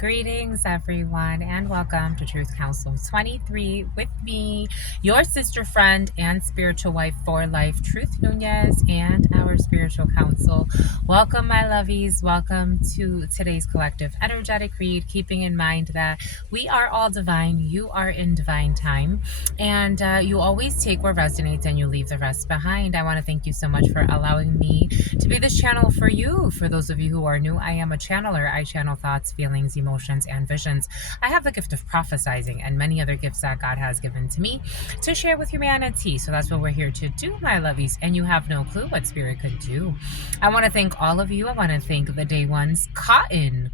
Greetings, everyone, and welcome to Truth Council 23 with me, your sister friend and spiritual wife for life, Truth Nunez, and our spiritual council. Welcome, my lovies. Welcome to today's collective energetic read, keeping in mind that we are all divine. You are in divine time, and you always take what resonates and you leave the rest behind. I want to thank you so much for allowing me to be this channel for you. For those of you who are new, I am a channeler. I channel thoughts, feelings, emotions, and visions. I have the gift of prophesizing and many other gifts that God has given to me to share with humanity. So that's what we're here to do, my lovies. And you have no clue what spirit could do. I want to thank all of you. I want to thank the day ones. Cotton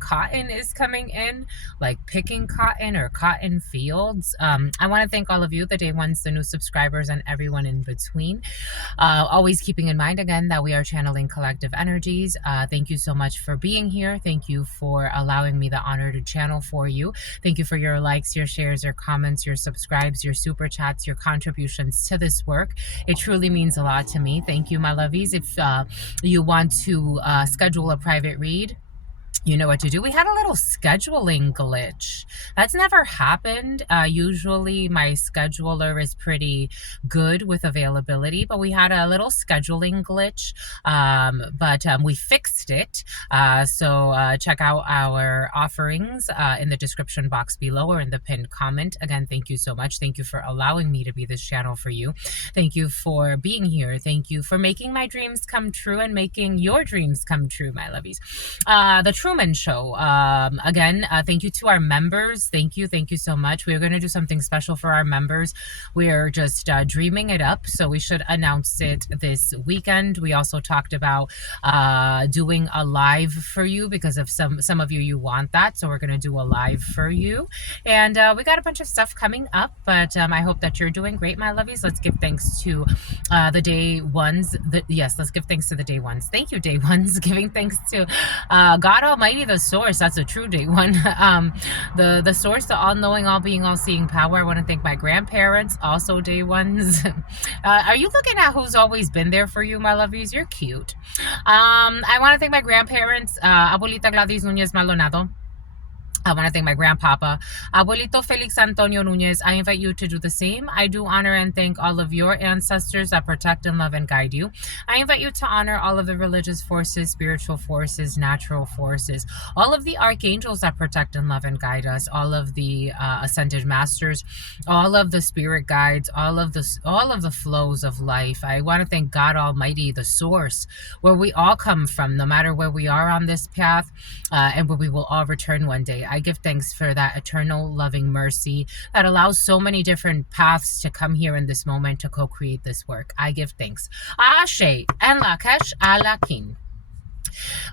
is coming in, like picking cotton or cotton fields. I want to thank all of you, the day ones, the new subscribers, and everyone in between. Always keeping in mind again that we are channeling collective energies. Thank you so much for being here. Thank you for allowing me the honor to channel for you. Thank you for your likes, your shares, your comments, your subscribes, your super chats, your contributions to this work. It truly means a lot to me. Thank you, my lovies. If you want to schedule a private read, you know what to do. We had a little scheduling glitch. That's never happened. Usually my scheduler is pretty good with availability, but we had a little scheduling glitch, but we fixed it. So check out our offerings in the description box below or in the pinned comment. Again, thank you so much. Thank you for allowing me to be this channel for you. Thank you for being here. Thank you for making my dreams come true and making your dreams come true, my lovies. The Truman Show. Again, thank you to our members. Thank you so much. We're going to do something special for our members. We're just dreaming it up, so we should announce it this weekend. We also talked about doing a live for you because of some of you want that, so we're going to do a live for you. And we got a bunch of stuff coming up, but I hope that you're doing great, my lovies. Let's give thanks to the day ones. Yes, let's give thanks to the day ones. Thank you, day ones. Giving thanks to God Almighty, the source. That's a true day one. The source, the all-knowing, all-being, all-seeing power. I want to thank my grandparents, also day ones. Are you looking at who's always been there for you, my lovies? You're cute. I want to thank my grandparents, Abuelita Gladys Nunez Maldonado. I want to thank my grandpapa, Abuelito Felix Antonio Nunez. I invite you to do the same. I do honor and thank all of your ancestors that protect and love and guide you. I invite you to honor all of the religious forces, spiritual forces, natural forces, all of the archangels that protect and love and guide us, all of the ascended masters, all of the spirit guides, all of the flows of life. I want to thank God Almighty, the source, where we all come from, no matter where we are on this path, and where we will all return one day. I give thanks for that eternal loving mercy that allows so many different paths to come here in this moment to co-create this work. I give thanks. Ashe and Lakesh Alakin.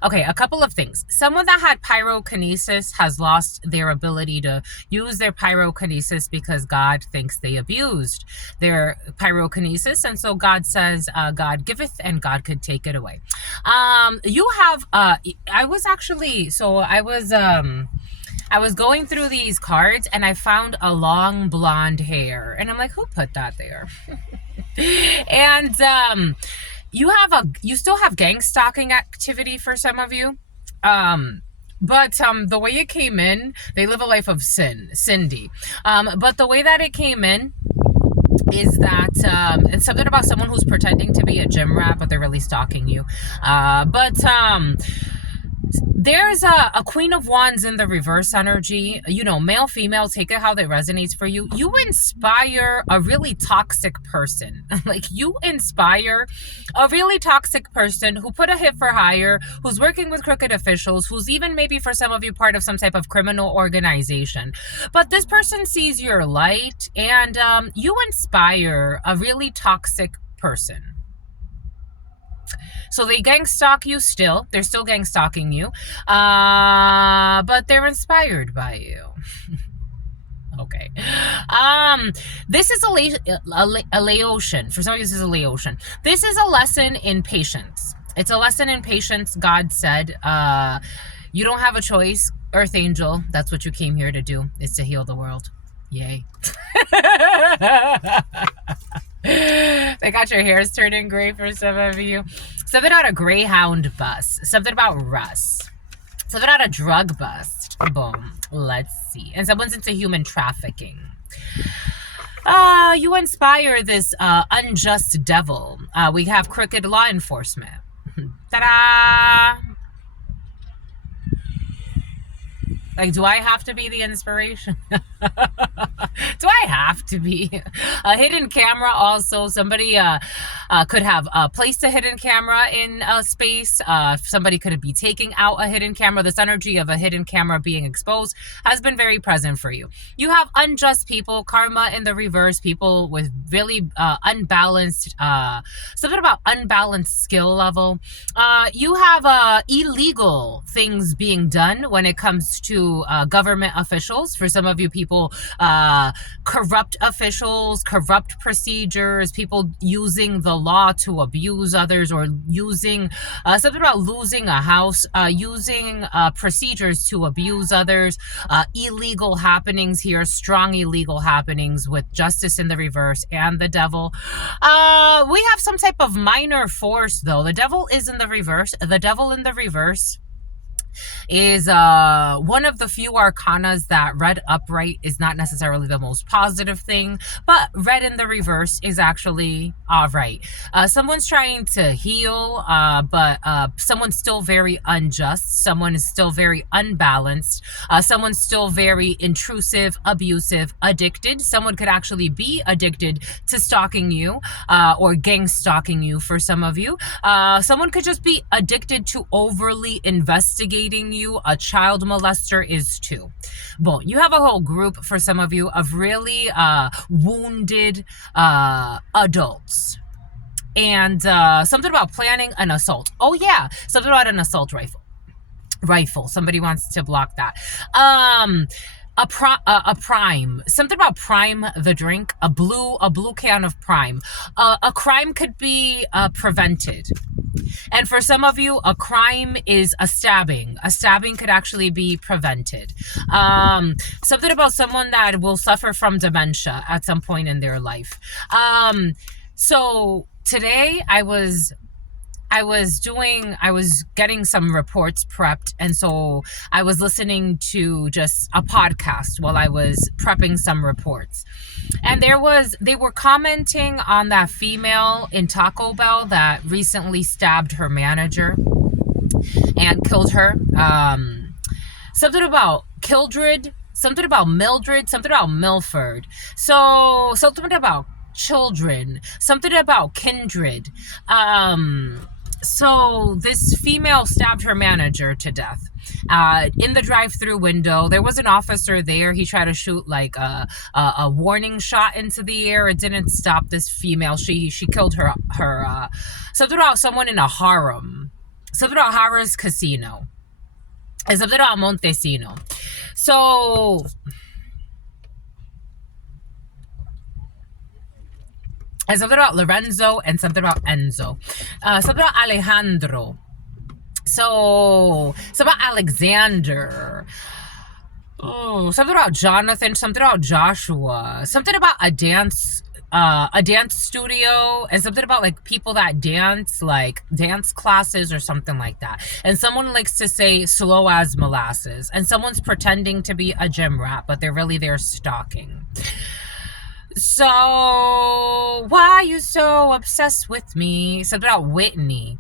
Okay, a couple of things. Someone that had pyrokinesis has lost their ability to use their pyrokinesis because God thinks they abused their pyrokinesis. And so God says, God giveth and God could take it away. You have, I was going through these cards and I found a long blonde hair. And I'm like, who put that there? And you still have gangstalking activity for some of you. But the way it came in, they live a life of Cindy. But the way that it came in is that it's something about someone who's pretending to be a gym rat, but they're really stalking you. There's a Queen of Wands in the reverse energy. You know, male, female, take it how that resonates for you. You inspire a really toxic person. Like, you inspire a really toxic person who put a hit for hire, who's working with crooked officials, who's even maybe for some of you part of some type of criminal organization. But this person sees your light, and you inspire a really toxic person. So they gang stalk you still. They're still gang stalking you. But they're inspired by you. Okay. This is a Laotian. For some of you, this is a Laotian. This is a lesson in patience. It's a lesson in patience. God said, you don't have a choice. Earth angel, that's what you came here to do, is to heal the world. Yay. They got your hairs turning gray for some of you. Something about a Greyhound bus. Something about Russ. So they're not a drug bust. Boom. Let's see. And someone's into human trafficking. You inspire this unjust devil. We have crooked law enforcement. Ta-da! Like, do I have to be the inspiration? Do I have to be? A hidden camera also. Somebody could have placed a hidden camera in a space. Somebody could be taking out a hidden camera. This energy of a hidden camera being exposed has been very present for you. You have unjust people, karma in the reverse, people with really unbalanced, something about unbalanced skill level. You have illegal things being done when it comes to government officials. For some of you people, corrupt officials, corrupt procedures, people using the law to abuse others, or using something about losing a house, using procedures to abuse others, illegal happenings here, strong illegal happenings with justice in the reverse and the devil. We have some type of minor force though. The devil is in the reverse. The devil in the reverse is one of the few arcanas that red upright is not necessarily the most positive thing, but red in the reverse is actually all right. Someone's trying to heal, but someone's still very unjust. Someone is still very unbalanced. Someone's still very intrusive, abusive, addicted. Someone could actually be addicted to stalking you, or gang stalking you for some of you. Someone could just be addicted to overly investigating you. A child molester is too. Bon, you have a whole group for some of you of really wounded adults. And something about planning an assault. Oh yeah, something about an assault rifle. Somebody wants to block that. A prime, something about prime the drink, a blue can of prime. A crime could be prevented. And for some of you, a crime is a stabbing. A stabbing could actually be prevented. Something about someone that will suffer from dementia at some point in their life. So today I was getting some reports prepped, and so I was listening to just a podcast while I was prepping some reports. And they were commenting on that female in Taco Bell that recently stabbed her manager and killed her. Something about Kildred, something about Mildred, something about Milford. So something about children, something about kindred. So this female stabbed her manager to death in the drive-through window. There was an officer there. He tried to shoot like a warning shot into the air. It didn't stop this female. She killed her something about someone in a harem. Something about Harrah's Casino. And something about Montesino. So and something about Lorenzo and something about Enzo. Something about Alejandro. So something about Alexander. Oh, something about Jonathan, something about Joshua, something about a dance studio, and something about like people that dance, like dance classes or something like that. And someone likes to say slow as molasses, and someone's pretending to be a gym rat, but they're really there stalking. So, why are you so obsessed with me? Something about Whitney.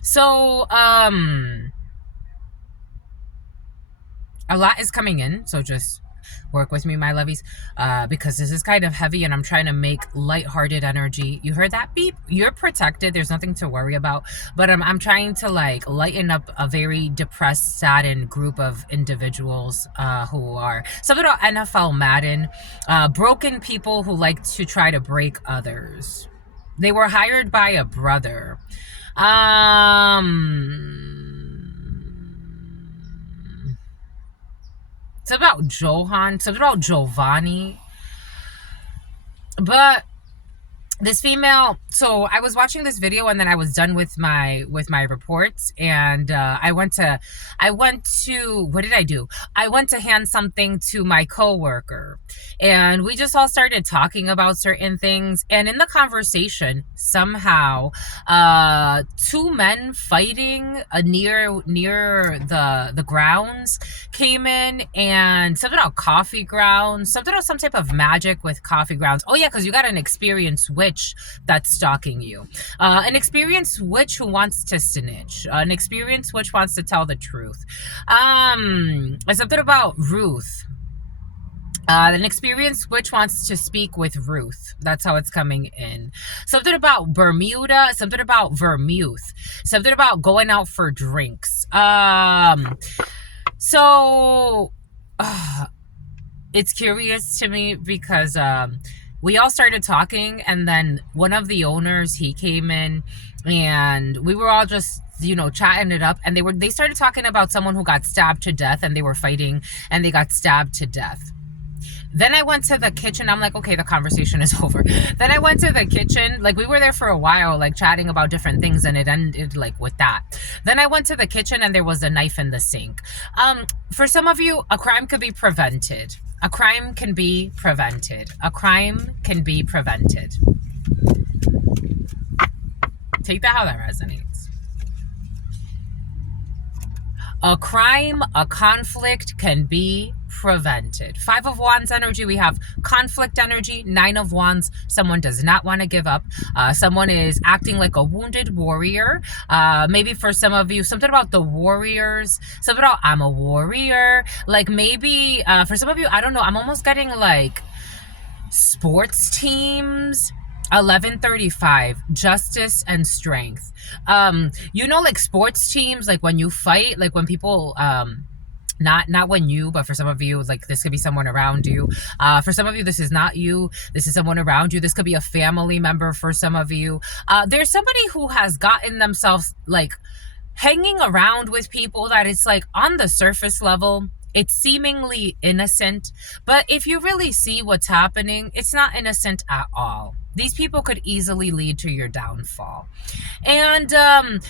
So, a lot is coming in, so just work with me, my lovies, because this is kind of heavy and I'm trying to make lighthearted energy. You heard that beep? You're protected. There's nothing to worry about, but I'm trying to like lighten up a very depressed, saddened group of individuals who are something about NFL Madden, broken people who like to try to break others. They were hired by a brother. Something about Johan, something about Giovanni. But this female, so I was watching this video and then I was done with my reports, and I went to what did I do? I went to hand something to my coworker, and we just all started talking about certain things, and in the conversation somehow two men fighting near the grounds came in, and something about coffee grounds, something about some type of magic with coffee grounds. Oh yeah, because you got an experienced witch that's stalking you. An experienced witch who wants to snitch. An experienced witch wants to tell the truth. Something about Ruth. An experienced witch wants to speak with Ruth. That's how it's coming in. Something about Bermuda. Something about vermouth. Something about going out for drinks. So it's curious to me because we all started talking, and then one of the owners, he came in, and we were all just chatting it up, and they started talking about someone who got stabbed to death, and they were fighting and they got stabbed to death. Then I went to the kitchen. I'm like, okay, the conversation is over. Then I went to the kitchen. Like, we were there for a while, like chatting about different things, and it ended like with that. Then I went to the kitchen and there was a knife in the sink. For some of you, a crime could be prevented. A crime can be prevented. A crime can be prevented. Take that how that resonates. A crime, a conflict can be prevented. 5 of Wands energy, we have conflict energy. 9 of Wands, someone does not want to give up. Someone is acting like a wounded warrior. Maybe for some of you, something about the warriors, something about I'm a warrior. Like maybe for some of you, I don't know, I'm almost getting like sports teams. 1135, justice and strength. Like sports teams, like when you fight, like when people not when you, but for some of you, like this could be someone around you. For some of you, this is not you, this is someone around you. This could be a family member for some of you. There's somebody who has gotten themselves like hanging around with people that it's like on the surface level, it's seemingly innocent, but if you really see what's happening, it's not innocent at all. These people could easily lead to your downfall. And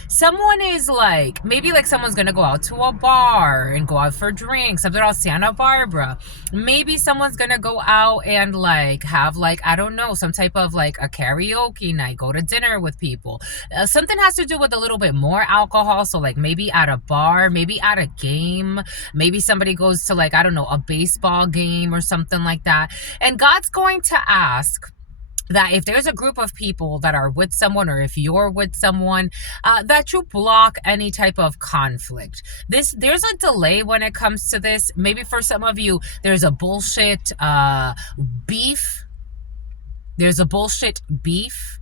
someone is like, maybe like someone's gonna go out to a bar and go out for drinks, something about Santa Barbara. Maybe someone's gonna go out and like have like, I don't know, some type of like a karaoke night, go to dinner with people. Something has to do with a little bit more alcohol. So like maybe at a bar, maybe at a game, maybe somebody goes to like, I don't know, a baseball game or something like that. And God's going to ask that if there's a group of people that are with someone, or if you're with someone, that you block any type of conflict. There's a delay when it comes to this. Maybe for some of you, there's a bullshit beef. There's a bullshit beef.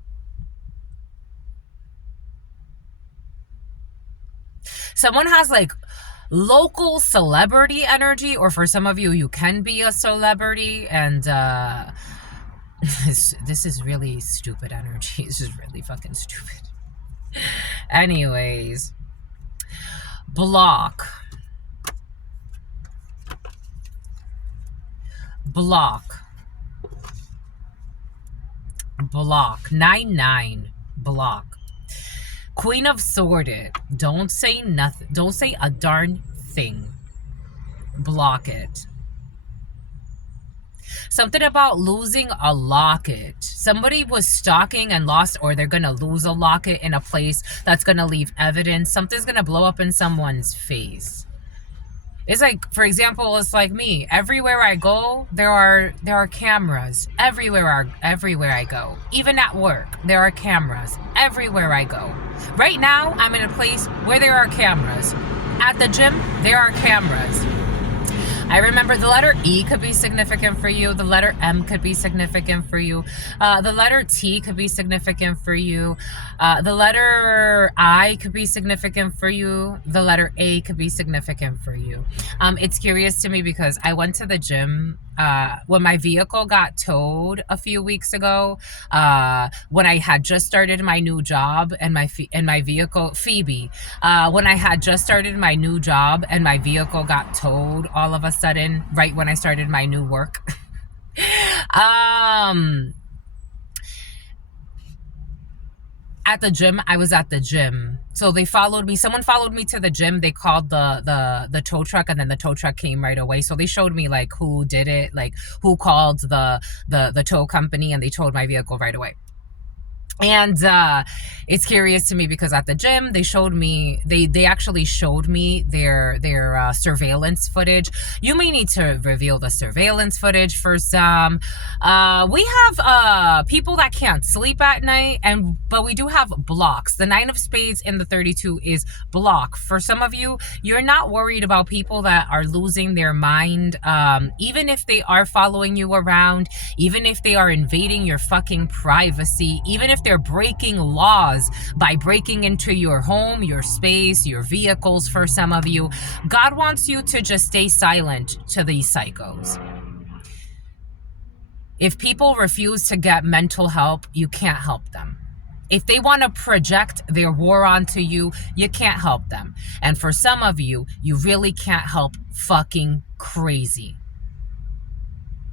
Someone has like local celebrity energy, or for some of you, you can be a celebrity, and this is really stupid energy. This is really fucking stupid. Anyways, block. 9-9, block. Queen of Sworded, don't say nothing, don't say a darn thing. Block it. Something about losing a locket. Somebody was stalking and lost, or they're gonna lose a locket in a place that's gonna leave evidence. Something's gonna blow up in someone's face. It's like, for example, it's like me. Everywhere I go, there are cameras. Everywhere I go. Even at work, there are cameras. Everywhere I go. Right now, I'm in a place where there are cameras. At the gym, there are cameras. I remember the letter E could be significant for you. The letter M could be significant for you. The letter T could be significant for you. The letter I could be significant for you. The letter A could be significant for you. It's curious to me because I went to the gym when my vehicle got towed a few weeks ago, when I had just started my new job, and my vehicle, Phoebe, when I had just started my new job and my vehicle got towed all of a sudden, right when I started my new work. At the gym, I was at the gym. So they followed me. Someone followed me to the gym. They called the tow truck, and then the tow truck came right away. So they showed me like who did it, like who called the tow company, and they towed my vehicle right away. And it's curious to me because at the gym they showed me, they actually showed me their surveillance footage. You may need to reveal the surveillance footage for some. We have people that can't sleep at night, but we do have blocks. The 9 of spades and the 32 is block. For some of you, you're not worried about people that are losing their mind, even if they are following you around, even if they are invading your fucking privacy, even if they're breaking laws by breaking into your home, your space, your vehicles. For some of you, God wants you to just stay silent to these psychos. If people refuse to get mental help, you can't help them. If they want to project their war onto you, you can't help them. And for some of you, you really can't help fucking crazy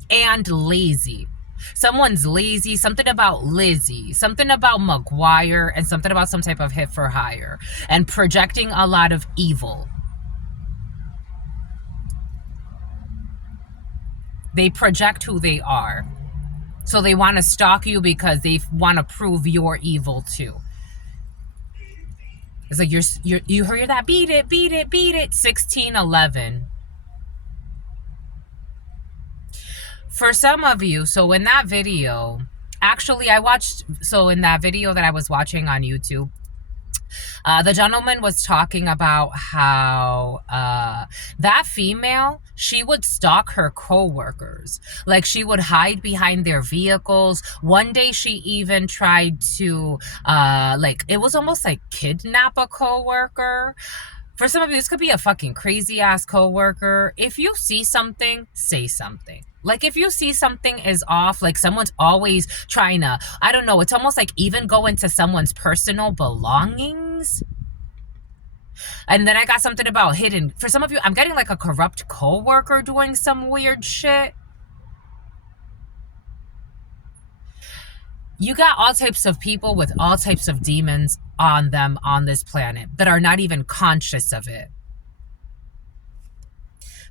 and lazy. Someone's lazy, something about Lizzie, something about McGuire, and something about some type of hit for hire, and projecting a lot of evil. They project who they are. So they want to stalk you because they want to prove you're evil too. It's like you hear that, beat it, beat it, beat it, 1611. For some of you, so in that video, actually I watched, so in that video that I was watching on YouTube, the gentleman was talking about how that female, she would stalk her co-workers. Like she would hide behind their vehicles. One day she even tried to, like, it was almost like kidnap a co-worker. For some of you, this could be a fucking crazy ass coworker. If you see something, say something. Like if you see something is off, like someone's always trying to, I don't know, it's almost like even go into someone's personal belongings. And then I got something about hidden. For some of you, I'm getting like a corrupt coworker doing some weird shit. You got all types of people with all types of demons on them on this planet that are not even conscious of it.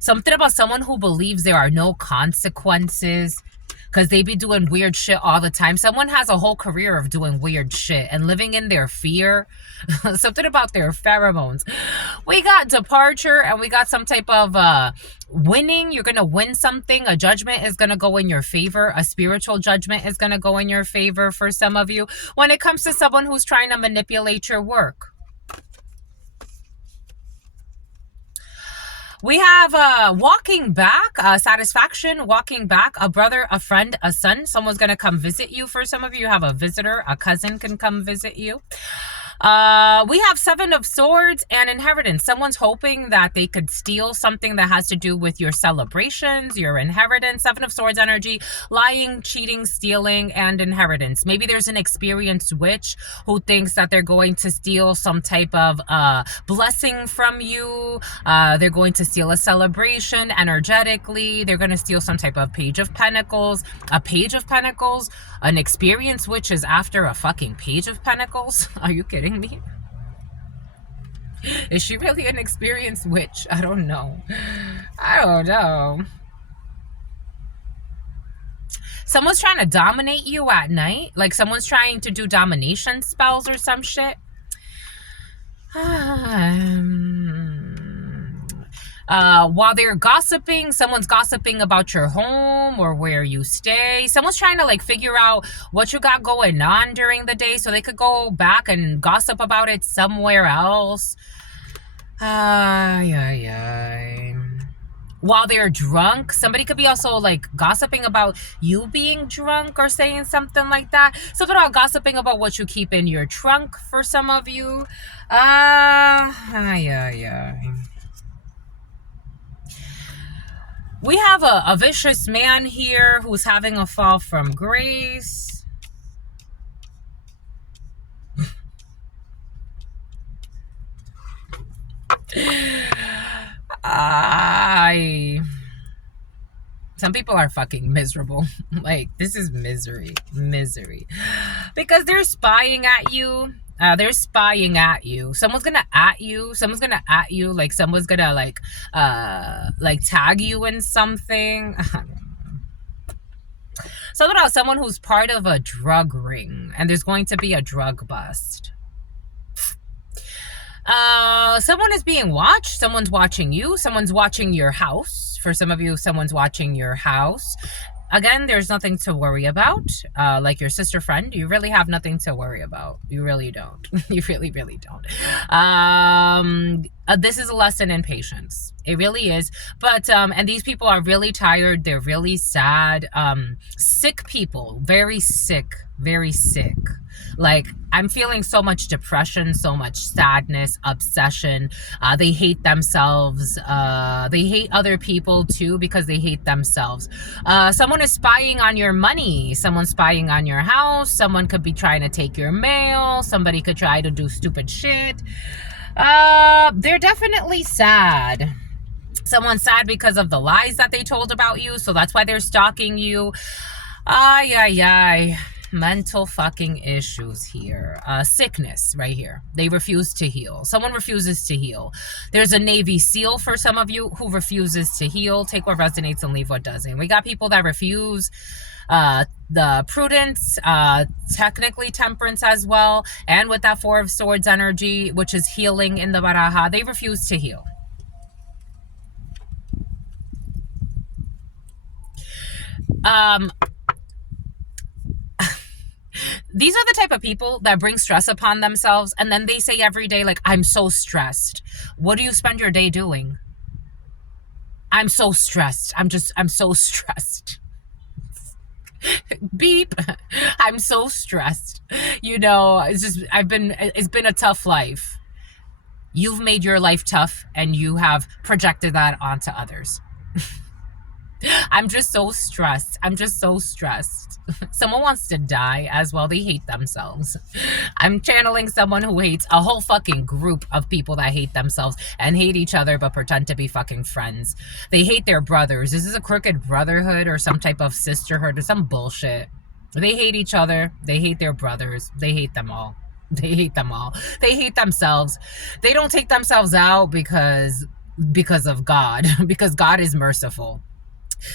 Something about someone who believes there are no consequences because they be doing weird shit all the time. Someone has a whole career of doing weird shit and living in their fear. Something about their pheromones. We got departure and we got some type of winning. You're going to win something. A judgment is going to go in your favor. A spiritual judgment is going to go in your favor for some of you when it comes to someone who's trying to manipulate your work. We have walking back, satisfaction, walking back, a brother, a friend, a son. Someone's going to come visit you. For some of you, have a visitor, a cousin can come visit you. We have 7 of Swords and inheritance. Someone's hoping that they could steal something that has to do with your celebrations, your inheritance. 7 of Swords energy, lying, cheating, stealing, and inheritance. Maybe there's an experienced witch who thinks that they're going to steal some type of blessing from you. They're going to steal a celebration energetically. They're going to steal some type of Page of Pentacles. A Page of Pentacles? An experienced witch is after a fucking Page of Pentacles? Are you kidding me? Is she really an experienced witch? I don't know. I don't know. Someone's trying to dominate you at night. Like someone's trying to do domination spells or some shit. While they're gossiping, someone's gossiping about your home or where you stay. Someone's trying to like figure out what you got going on during the day so they could go back and gossip about it somewhere else. While they're drunk, somebody could be also like gossiping about you being drunk or saying something like that. Something about gossiping about what you keep in your trunk for some of you. We have a vicious man here who's having a fall from grace. Some people are fucking miserable. Like, this is misery. Misery. Because they're spying at you. They're spying at you. Someone's gonna at you. Someone's gonna at you. Like, someone's gonna, like tag you in something. Something about someone who's part of a drug ring. And there's going to be a drug bust. Someone is being watched. Someone's watching you. Someone's watching your house. For some of you, someone's watching your house. Again, there's nothing to worry about. Like your sister friend, you really have nothing to worry about. You really don't. You really, really don't. This is a lesson in patience. It really is. But, and these people are really tired. They're really sad. Sick people, very sick, very sick. Like, I'm feeling so much depression, so much sadness, obsession. They hate themselves. They hate other people too because they hate themselves. Someone is spying on your money. Someone's spying on your house. Someone could be trying to take your mail. Somebody could try to do stupid shit. They're definitely sad. Someone's sad because of the lies that they told about you, so that's why they're stalking you. Ay, ay, ay. Mental fucking issues here. Sickness right here. They refuse to heal. Someone refuses to heal. There's a Navy SEAL for some of you who refuses to heal. Take what resonates and leave what doesn't. We got people that refuse the prudence, technically temperance as well, and with that Four of Swords energy, which is healing in the baraja, they refuse to heal. These are the type of people that bring stress upon themselves, and then they say every day, like, I'm so stressed. What do you spend your day doing? I'm so stressed. I'm so stressed. Beep. I'm so stressed. You know, it's been a tough life. You've made your life tough, and you have projected that onto others. I'm just so stressed. I'm just so stressed. Someone wants to die as well. They hate themselves. I'm channeling someone who hates a whole fucking group of people that hate themselves and hate each other but pretend to be fucking friends. They hate their brothers. This is a crooked brotherhood or some type of sisterhood or some bullshit. They hate each other. They hate their brothers. They hate them all. They hate them all. They hate themselves. They don't take themselves out because of God. Because God is merciful.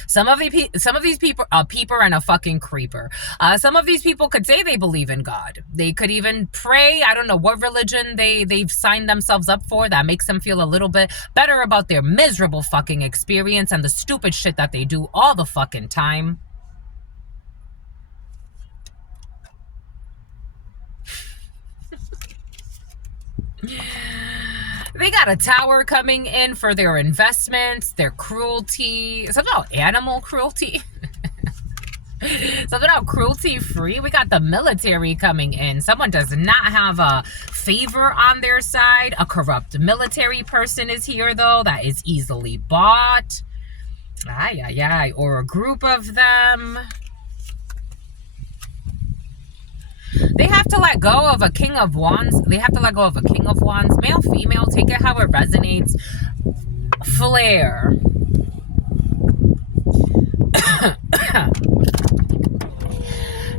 Some of these people, a peeper and a fucking creeper. Some of these people could say they believe in God. They could even pray. I don't know what religion they've signed themselves up for that makes them feel a little bit better about their miserable fucking experience and the stupid shit that they do all the fucking time. They got a tower coming in for their investments, their cruelty. Something about animal cruelty. Something about cruelty free. We got the military coming in. Someone does not have a favor on their side. A corrupt military person is here, though, that is easily bought. Ay, ay, ay. Or a group of them. They have to let go of a King of Wands. They have to let go of a King of Wands. Male, female, take it how it resonates. Flare.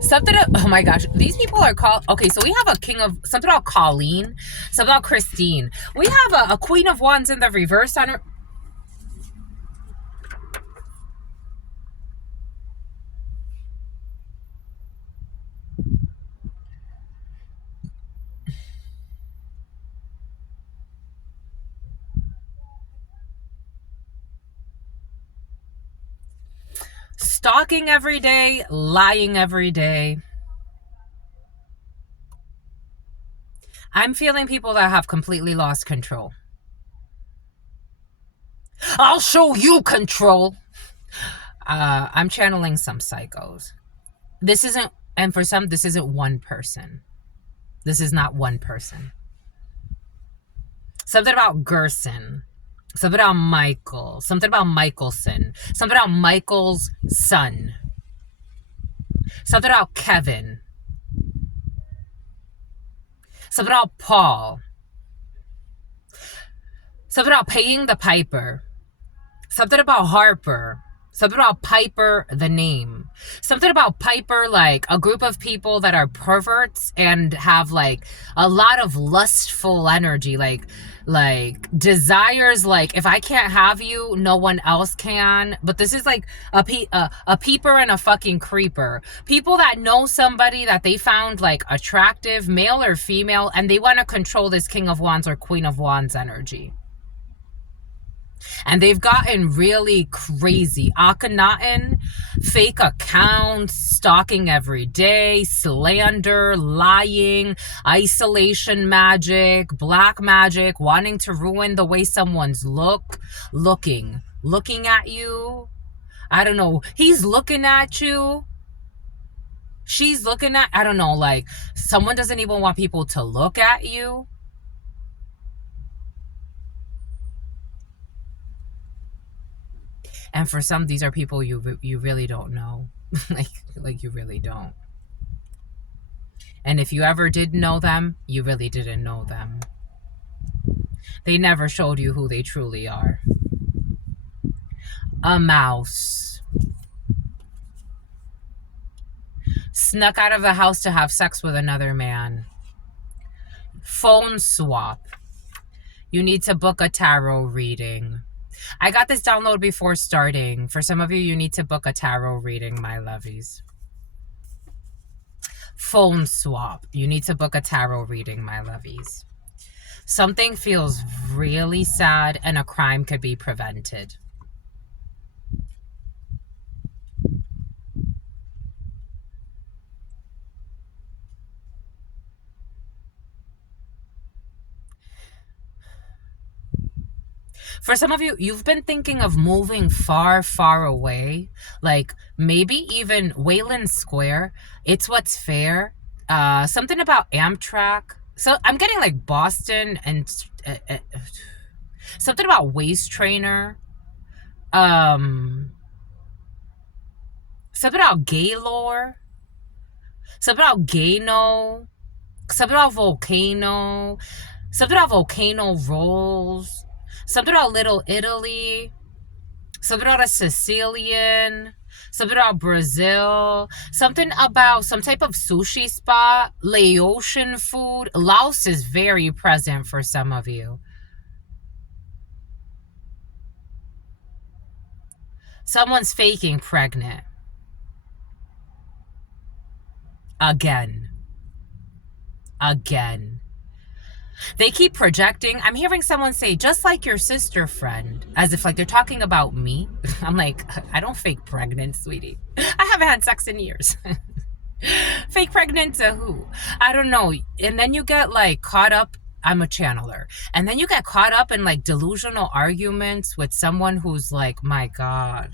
Something, oh my gosh, these people are called, okay, so we have a King of, something about Colleen, something about Christine. We have a Queen of Wands in the reverse on her. Stalking every day, lying every day. I'm feeling people that have completely lost control. I'll show you control. I'm channeling some psychos. This isn't, and for some, this isn't one person. This is not one person. Something about Gerson. Something about Michael. Something about Michelson. Something about Michael's son. Something about Kevin. Something about Paul. Something about paying the piper. Something about Harper. Something about Piper, the name. Something about Piper, like a group of people that are perverts and have like a lot of lustful energy, like desires. Like if I can't have you, no one else can. But this is like a peeper and a fucking creeper. People that know somebody that they found like attractive, male or female, and they want to control this King of Wands or Queen of Wands energy. And they've gotten really crazy. Akhenaten, fake accounts, stalking every day, slander, lying, isolation magic, black magic, wanting to ruin the way someone's looking at you. I don't know. He's looking at you. She's looking at, I don't know, like someone doesn't even want people to look at you. And for some, these are people you really don't know. like you really don't. And if you ever did know them, you really didn't know them. They never showed you who they truly are. A mouse. Snuck out of the house to have sex with another man. Phone swap. You need to book a tarot reading. I got this download before starting. For some of you, you need to book a tarot reading, my lovies. Phone swap. You need to book a tarot reading, my lovies. Something feels really sad and a crime could be prevented. For some of you, you've been thinking of moving far, far away. Like maybe even Wayland Square. It's What's Fair. Something about Amtrak. So I'm getting like Boston and something about Waist Trainer. Something about Gaylord. Something about Gano. Something about Volcano. Something about Volcano Rolls. Something about Little Italy. Something about a Sicilian. Something about Brazil. Something about some type of sushi spot. Laotian food. Laos is very present for some of you. Someone's faking pregnant. Again. They keep projecting. I'm hearing someone say, just like your sister friend, as if like they're talking about me. I'm like, I don't fake pregnant, sweetie. I haven't had sex in years. Fake pregnant to who? I don't know. And then you get like caught up. I'm a channeler. And then you get caught up in like delusional arguments with someone who's like, my God.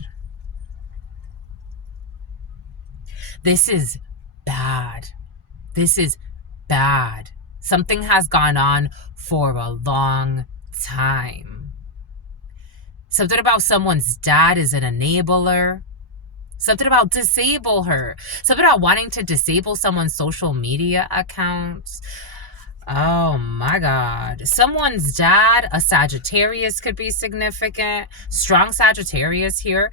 This is bad. This is bad. Something has gone on for a long time. Something about someone's dad is an enabler. Something about disable her. Something about wanting to disable someone's social media accounts. Oh my God. Someone's dad, a Sagittarius, could be significant. Strong Sagittarius here,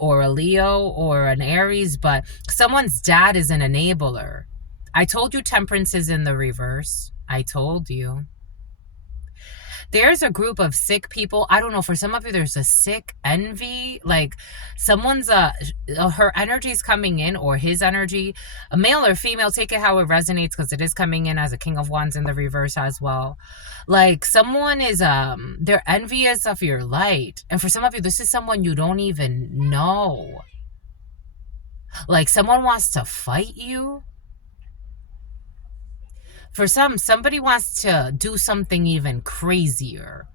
or a Leo or an Aries, but someone's dad is an enabler. I told you Temperance is in the reverse. I told you. There's a group of sick people. I don't know. For some of you, there's a sick envy. Like someone's, her energy is coming in, or his energy, a male or female, take it how it resonates, because it is coming in as a King of Wands in the reverse as well. Like someone is, they're envious of your light. And for some of you, this is someone you don't even know. Like someone wants to fight you. For some, somebody wants to do something even crazier.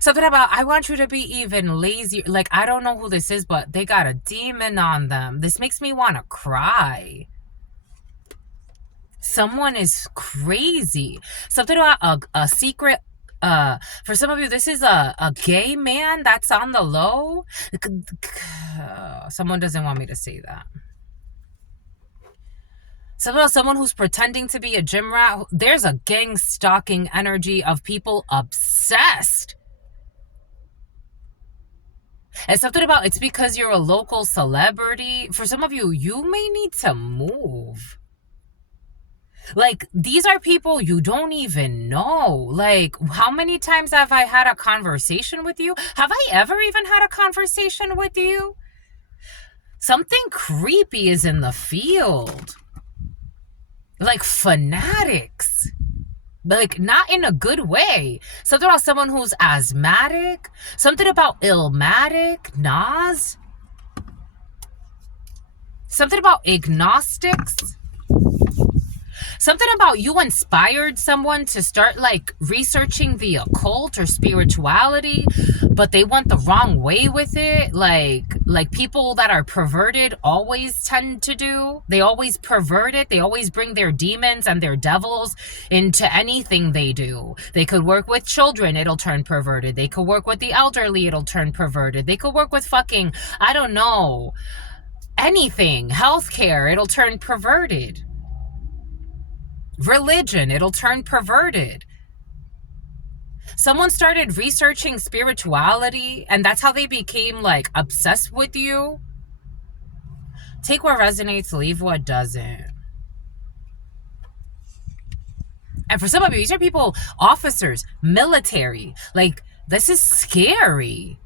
Something about, I want you to be even lazier. Like, I don't know who this is, but they got a demon on them. This makes me want to cry. Someone is crazy. Something about a secret. For some of you, this is a gay man that's on the low. Someone doesn't want me to say that. Someone who's pretending to be a gym rat. There's a gang stalking energy of people obsessed. And something about it's because you're a local celebrity. For some of you, you may need to move. Like, these are people you don't even know. Like, how many times have I had a conversation with you? Have I ever even had a conversation with you? Something creepy is in the field. Like, fanatics. Like, not in a good way. Something about someone who's asthmatic. Something about illmatic. Nas. Something about agnostics. Something about you inspired someone to start like researching the occult or spirituality, but they went the wrong way with it. Like people that are perverted always tend to do. They always pervert it. They always bring their demons and their devils into anything they do. They could work with children, it'll turn perverted. They could work with the elderly, it'll turn perverted. They could work with fucking, I don't know, anything, healthcare, it'll turn perverted. Religion, it'll turn perverted. Someone started researching spirituality and that's how they became like obsessed with you. Take what resonates, leave what doesn't. And for some of you, these are people, officers, military. Like, this is scary.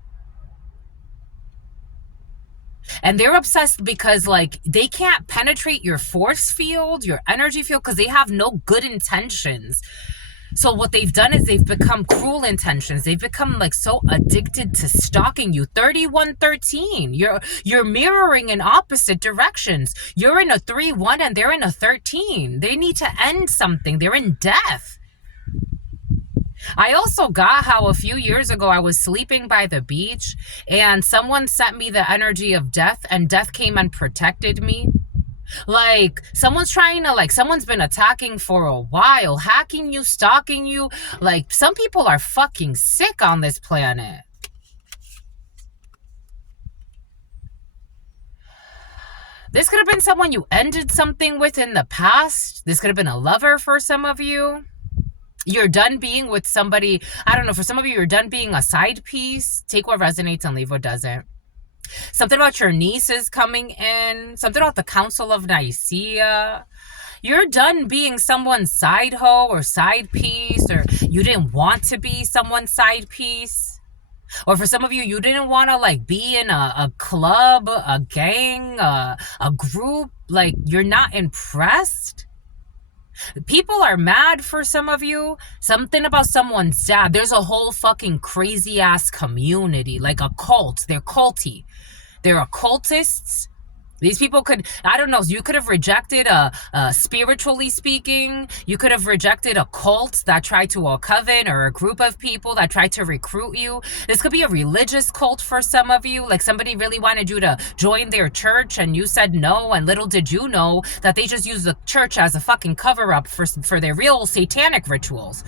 And they're obsessed because like they can't penetrate your force field, your energy field, because they have no good intentions. So what they've done is they've become cruel intentions. They've become like so addicted to stalking you. 3113. You're mirroring in opposite directions. You're in a 3-1 and they're in a 13. They need to end something. They're in death. I also got how a few years ago I was sleeping by the beach and someone sent me the energy of death and death came and protected me. Like, someone's trying to, like, someone's been attacking for a while, hacking you, stalking you. Like, some people are fucking sick on this planet. This could have been someone you ended something with in the past. This could have been a lover for some of you. You're done being with somebody. I don't know. For some of you, you're done being a side piece. Take what resonates and leave what doesn't. Something about your nieces coming in. Something about the Council of Nicaea. You're done being someone's side hoe or side piece, or you didn't want to be someone's side piece. Or for some of you, you didn't want to like be in a club, a gang, a group. Like, you're not impressed. People are mad for some of you. Something about someone's dad. There's a whole fucking crazy ass community, like a cult. They're culty. They're occultists. These people could, I don't know, you could have rejected spiritually speaking, you could have rejected a cult that tried to, a coven or a group of people that tried to recruit you. This could be a religious cult for some of you. Like, somebody really wanted you to join their church and you said no, and little did you know that they just use the church as a fucking cover-up for their real satanic rituals.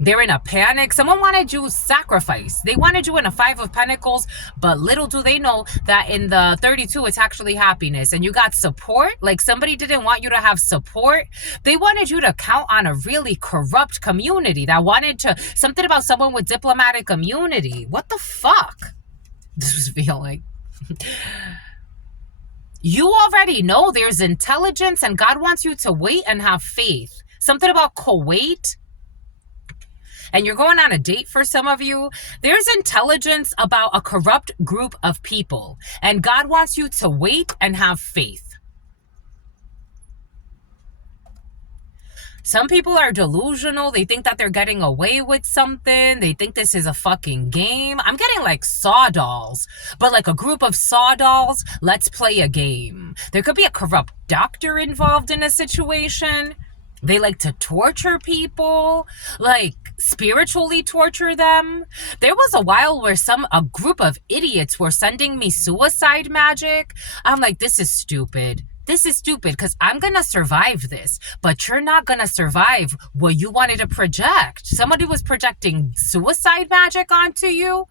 They're in a panic. Someone wanted you sacrificed. They wanted you in a 5 of Pentacles, but little do they know that in the 32, it's actually happiness. And you got support. Like, somebody didn't want you to have support. They wanted you to count on a really corrupt community that wanted to, something about someone with diplomatic immunity. What the fuck? This was feeling. You already know there's intelligence and God wants you to wait and have faith. Something about Kuwait. And you're going on a date for some of you. There's intelligence about a corrupt group of people. And God wants you to wait and have faith. Some people are delusional. They think that they're getting away with something. They think this is a fucking game. I'm getting like saw dolls, but like a group of saw dolls. Let's play a game. There could be a corrupt doctor involved in a situation. They like to torture people, like spiritually torture them. There was a while where a group of idiots were sending me suicide magic. I'm like, this is stupid. This is stupid because I'm going to survive this, but you're not going to survive what you wanted to project. Somebody was projecting suicide magic onto you.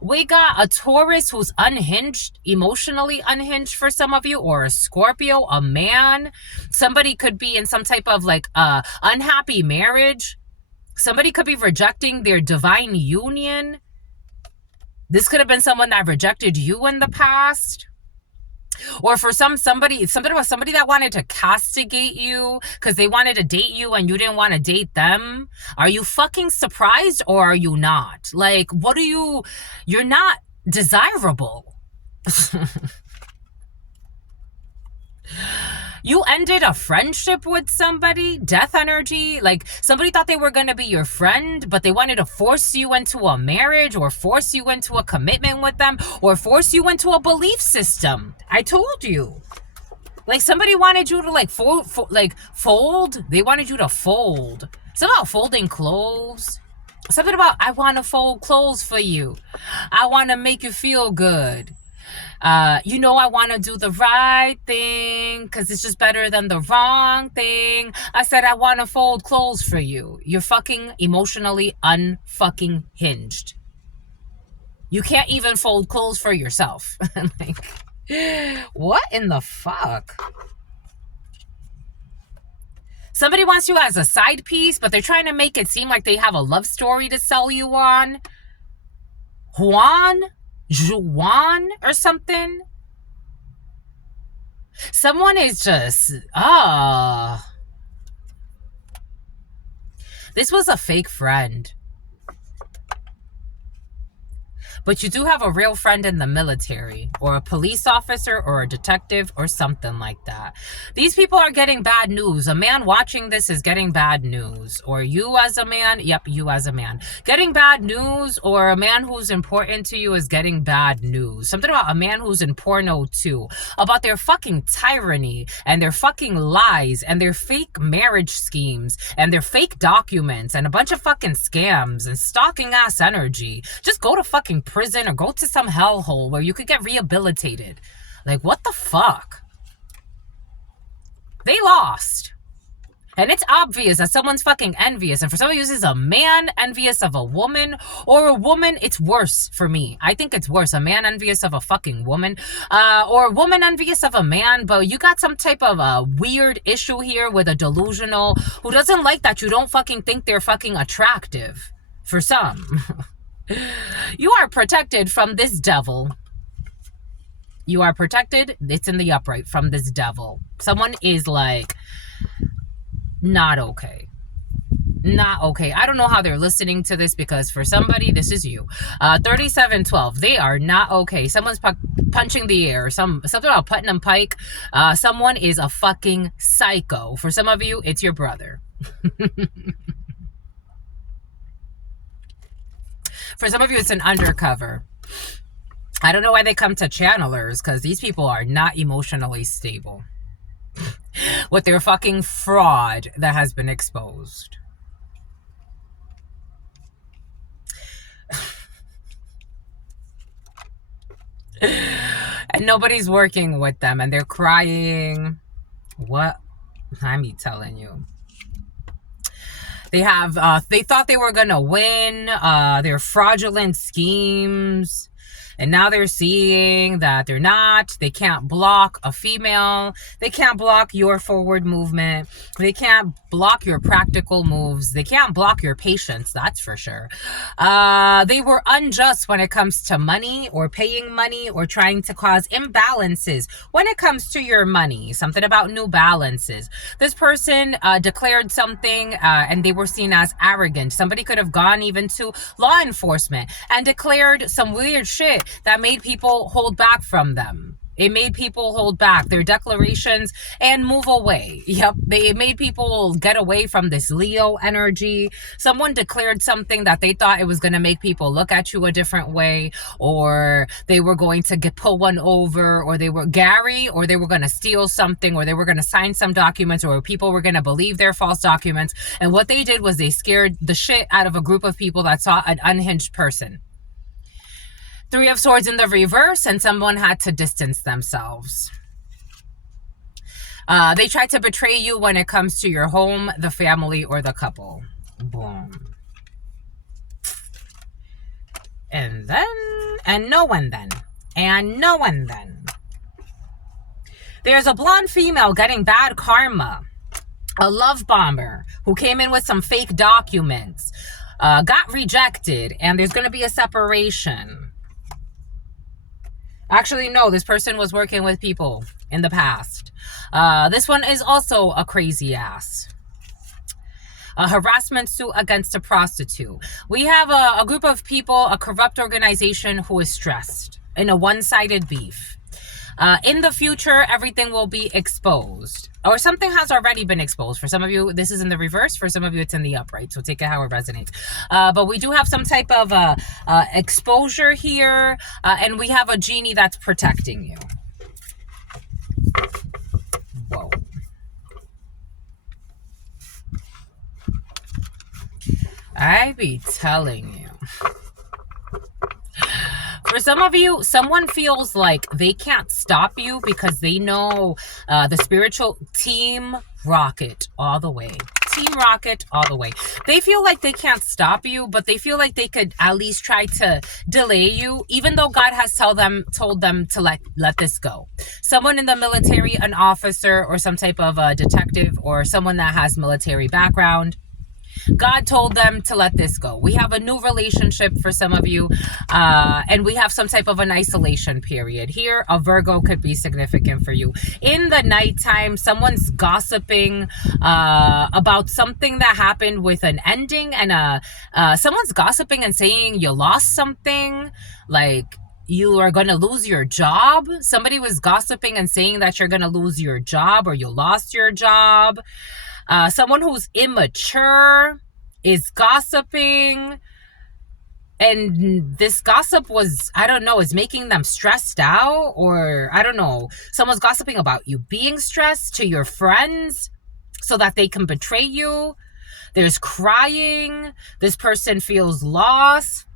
We got a Taurus who's unhinged, emotionally unhinged for some of you, or a Scorpio, a man. Somebody could be in some type of like unhappy marriage. Somebody could be rejecting their divine union. This could have been someone that rejected you in the past. Or for somebody that wanted to castigate you because they wanted to date you and you didn't want to date them. Are you fucking surprised or are you not? Like, you're not desirable. You ended a friendship with somebody, death energy, like somebody thought they were going to be your friend, but they wanted to force you into a marriage or force you into a commitment with them or force you into a belief system. I told you. Like somebody wanted you to fold. They wanted you to fold. Something about folding clothes. Something about, I want to fold clothes for you. I want to make you feel good. I want to do the right thing because it's just better than the wrong thing. I said, I want to fold clothes for you. You're fucking emotionally unfucking hinged. You can't even fold clothes for yourself. Like, what in the fuck? Somebody wants you as a side piece, but they're trying to make it seem like they have a love story to sell you on. Juan or something. Someone is just, this was a fake friend. But you do have a real friend in the military or a police officer or a detective or something like that. These people are getting bad news. A man watching this is getting bad news. Or you as a man, yep, you as a man. Getting bad news, or a man who's important to you is getting bad news. Something about a man who's in porno too. About their fucking tyranny and their fucking lies and their fake marriage schemes and their fake documents and a bunch of fucking scams and stalking ass energy. Just go to fucking prison or go to some hellhole where you could get rehabilitated. Like, what the fuck? They lost. And it's obvious that someone's fucking envious. And for some of you, this is a man envious of a woman, or a woman, it's worse for me. I think it's worse. A man envious of a fucking woman, or a woman envious of a man. But you got some type of a weird issue here with a delusional who doesn't like that you don't fucking think they're fucking attractive. For some. You are protected from this devil. You are protected. It's in the upright from this devil. Someone is like, not okay. Not okay. I don't know how they're listening to this because for somebody, this is you. 3712. They are not okay. Someone's punching the air. Something about Putnam Pike. Someone is a fucking psycho. For some of you, it's your brother. For some of you, it's an undercover. I don't know why they come to channelers, because these people are not emotionally stable with their fucking fraud that has been exposed. And nobody's working with them, and they're crying. What? I'm telling you. They have, they thought they were gonna win, their fraudulent schemes. And now they're seeing that they're not. They can't block a female. They can't block your forward movement. They can't block your practical moves. They can't block your patience, that's for sure. They were unjust when it comes to money or paying money or trying to cause imbalances when it comes to your money. Something about new balances. This person declared something and they were seen as arrogant. Somebody could have gone even to law enforcement and declared some weird shit that made people hold back from them. It made people hold back their declarations and move away. Yep, they made people get away from this Leo energy. Someone declared something that they thought it was going to make people look at you a different way, or they were going to pull one over, or they were Gary, or they were going to steal something, or they were going to sign some documents, or people were going to believe their false documents. And what they did was they scared the shit out of a group of people that saw an unhinged person. Three of Swords in the reverse, and someone had to distance themselves. They tried to betray you when it comes to your home, the family, or the couple. Boom. And then, and no one then. And no one then. There's a blonde female getting bad karma. A love bomber who came in with some fake documents. Got rejected, and there's going to be a separation. Actually, no, this person was working with people in the past. This one is also a crazy ass. A harassment suit against a prostitute. We have a group of people, a corrupt organization who is stressed in a one-sided beef. In the future, everything will be exposed. Or something has already been exposed. For some of you, this is in the reverse. For some of you, it's in the upright. So take it how it resonates. But we do have some type of exposure here. And we have a genie that's protecting you. Whoa. I be telling you. For some of you, someone feels like they can't stop you because they know the spiritual team rocket all the way. Team rocket all the way. They feel like they can't stop you, but they feel like they could at least try to delay you, even though God has told them to let this go. Someone in the military, an officer, or some type of a detective, or someone that has military background. God told them to let this go. We have a new relationship for some of you, and we have some type of an isolation period. Here, a Virgo could be significant for you. In the nighttime, someone's gossiping about something that happened with an ending, and someone's gossiping and saying you lost something, like you are going to lose your job. Somebody was gossiping and saying that you're going to lose your job or you lost your job. Someone who's immature is gossiping, and this gossip was, I don't know, is making them stressed out, or I don't know. Someone's gossiping about you being stressed to your friends so that they can betray you. There's crying. This person feels lost.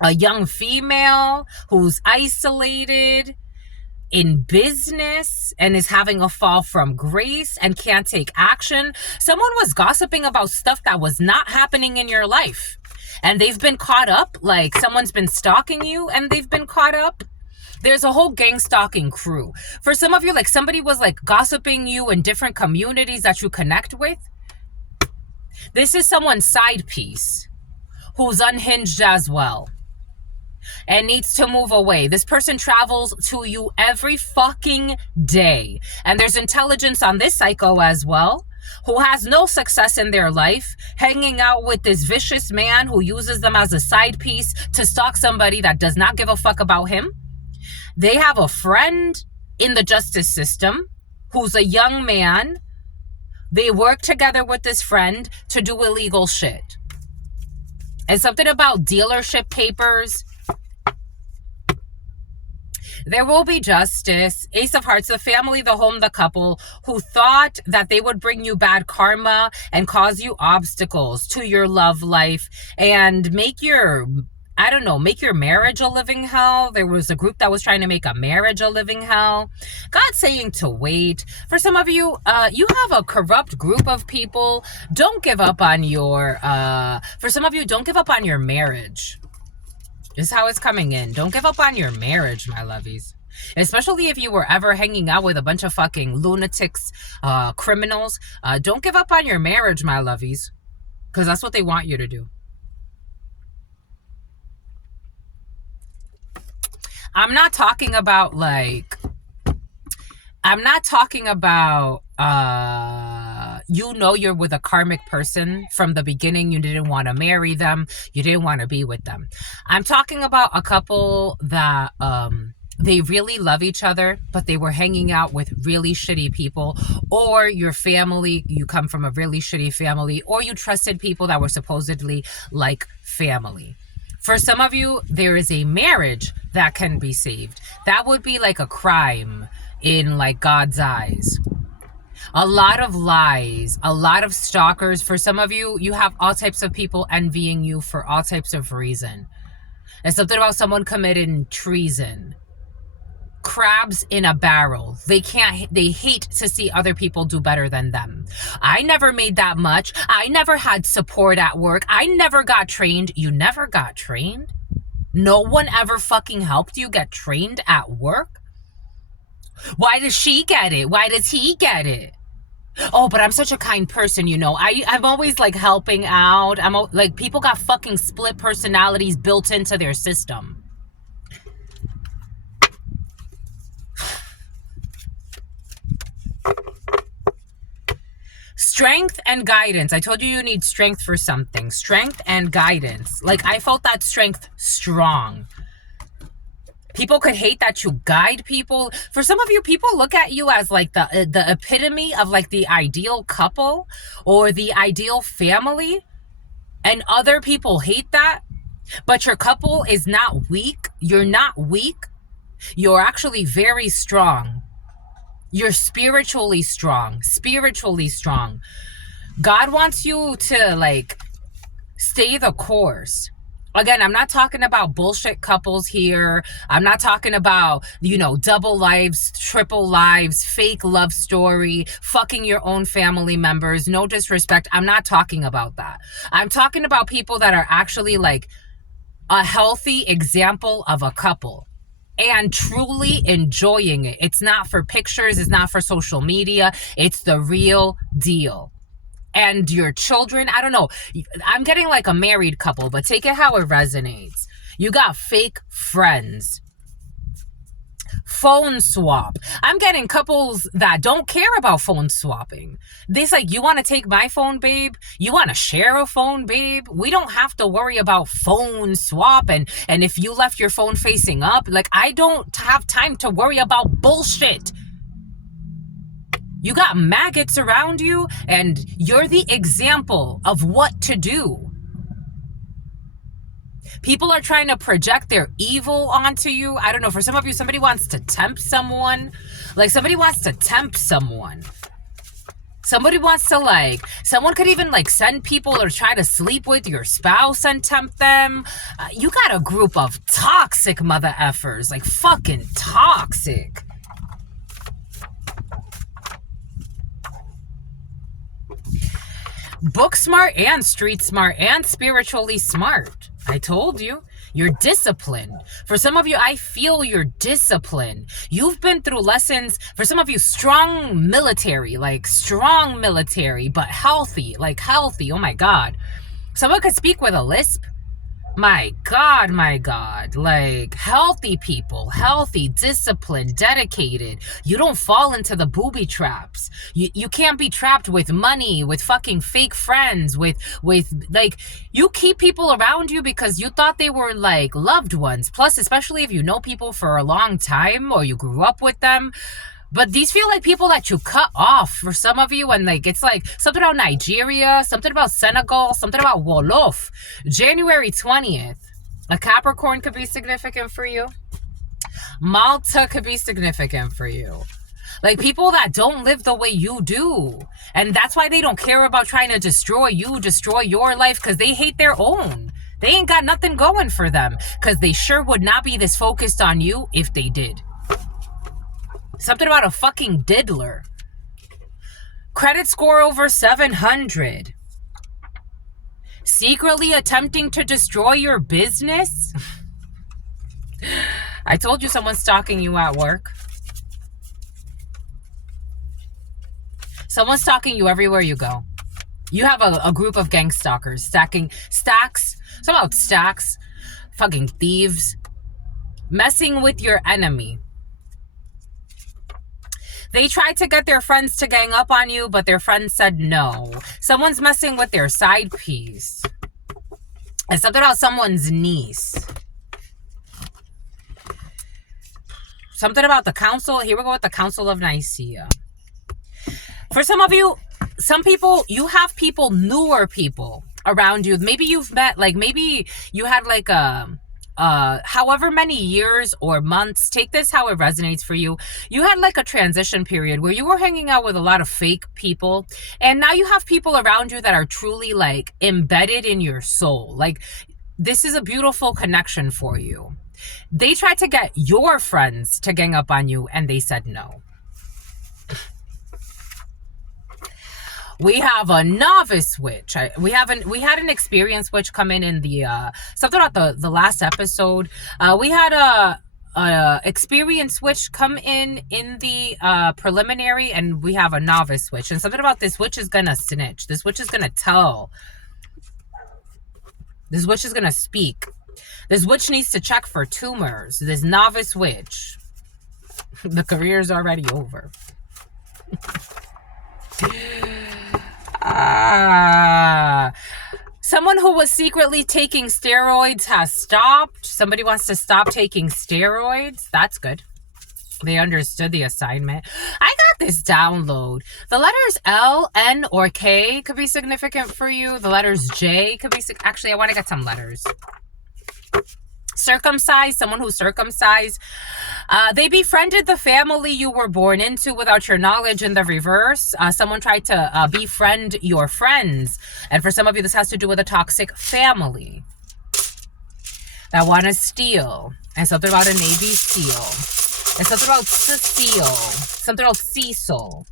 A young female who's isolated in business and is having a fall from grace and can't take action. Someone was gossiping about stuff that was not happening in your life, and they've been caught up. Like someone's been stalking you and they've been caught up. There's a whole Gangstalking crew. For some of you, like somebody was like gossiping you in different communities that you connect with. This is someone's side piece who's unhinged as well and needs to move away. This person travels to you every fucking day. And there's intelligence on this psycho as well, who has no success in their life, hanging out with this vicious man who uses them as a side piece to stalk somebody that does not give a fuck about him. They have a friend in the justice system who's a young man. They work together with this friend to do illegal shit. And something about dealership papers. There will be justice. Ace of Hearts, the family, the home, the couple who thought that they would bring you bad karma and cause you obstacles to your love life and make your, I don't know, make your marriage a living hell. There was a group that was trying to make a marriage a living hell. God's saying to wait. For some of you, you have a corrupt group of people. Don't give up on your, for some of you, don't give up on your marriage. This is how it's coming in. Don't give up on your marriage, my lovies. Especially if you were ever hanging out with a bunch of fucking lunatics, criminals. Don't give up on your marriage, my lovies. Because that's what they want you to do. I'm not talking about like... I'm not talking about... you know you're with a karmic person from the beginning. You didn't want to marry them. You didn't want to be with them. I'm talking about a couple that they really love each other, but they were hanging out with really shitty people. Or your family, you come from a really shitty family. Or you trusted people that were supposedly like family. For some of you, there is a marriage that can be saved. That would be like a crime in like God's eyes. A lot of lies, a lot of stalkers. For some of you, you have all types of people envying you for all types of reason. There's something about someone committing treason. Crabs in a barrel. They hate to see other people do better than them. I never made that much. I never had support at work. I never got trained. You never got trained? No one ever fucking helped you get trained at work? Why does she get it? Why does he get it? Oh, but I'm such a kind person, you know. I'm always like helping out. Like people got fucking split personalities built into their system. Strength and guidance. I told you you need strength for something. Strength and guidance. Like, I felt that strength strong. People could hate that you guide people. For some of you, people look at you as like the epitome of like the ideal couple or the ideal family. And other people hate that. But your couple is not weak. You're not weak. You're actually very strong. You're spiritually strong. Spiritually strong. God wants you to like stay the course. Again, I'm not talking about bullshit couples here. I'm not talking about, double lives, triple lives, fake love story, fucking your own family members. No disrespect. I'm not talking about that. I'm talking about people that are actually like a healthy example of a couple and truly enjoying it. It's not for pictures. It's not for social media. It's the real deal. And your children, I don't know. I'm getting like a married couple, but take it how it resonates. You got fake friends. Phone swap. I'm getting couples that don't care about phone swapping. They's like, you want to take my phone, babe? You want to share a phone, babe? We don't have to worry about phone swap. And if you left your phone facing up, like, I don't have time to worry about bullshit. You got maggots around you, and you're the example of what to do. People are trying to project their evil onto you. I don't know. For some of you, somebody wants to tempt someone. Like, somebody wants to tempt someone. Somebody wants to, someone could even, send people or try to sleep with your spouse and tempt them. You got a group of toxic mother effers. Like, fucking toxic. Book smart and street smart and spiritually smart. I told you. You're disciplined. For some of you, I feel you're disciplined. You've been through lessons. For some of you, strong military, but healthy, healthy. Oh my God. Someone could speak with a lisp. My God. Healthy people, healthy, disciplined, dedicated. You don't fall into the booby traps. You can't be trapped with money, with fucking fake friends, with you keep people around you because you thought they were loved ones. Plus, especially if you know people for a long time or you grew up with them. But these feel like people that you cut off for some of you. And it's something about Nigeria, something about Senegal, something about Wolof. January 20th. A Capricorn could be significant for you. Malta could be significant for you. People that don't live the way you do. And that's why they don't care about trying to destroy you, destroy your life, because they hate their own. They ain't got nothing going for them, because they sure would not be this focused on you if they did. Something about a fucking diddler. Credit score over 700. Secretly attempting to destroy your business? I told you someone's stalking you at work. Someone's stalking you everywhere you go. You have a group of gang stalkers stacking stacks. Some about stacks. Fucking thieves. Messing with your enemy. They tried to get their friends to gang up on you, but their friends said no. Someone's messing with their side piece. And something about someone's niece. Something about the council. Here we go with the Council of Nicaea. For some of you, some people, you have people, newer people around you. Maybe you've met, maybe you had however many years or months, take this how it resonates for you. You had a transition period where you were hanging out with a lot of fake people, and now you have people around you that are truly embedded in your soul. This is a beautiful connection for you. They tried to get your friends to gang up on you, and they said no. We have a novice witch. We had an experienced witch come in the something about the last episode. We had a experienced witch come in the preliminary, and we have a novice witch. And something about this witch is gonna snitch. This witch is gonna tell. This witch is gonna speak. This witch needs to check for tumors. This novice witch. The career's already over. Someone who was secretly taking steroids has stopped. Somebody wants to stop taking steroids. That's good. They understood the assignment. I got this download. The letters L, N, or K could be significant for you. The letters J could be... Actually, I want to get some letters. Circumcised, someone who's circumcised. They befriended the family you were born into without your knowledge. In the reverse, someone tried to befriend your friends. And for some of you, this has to do with a toxic family that want to steal. And something about a Navy SEAL. And something about Cecile. Something about Cecil.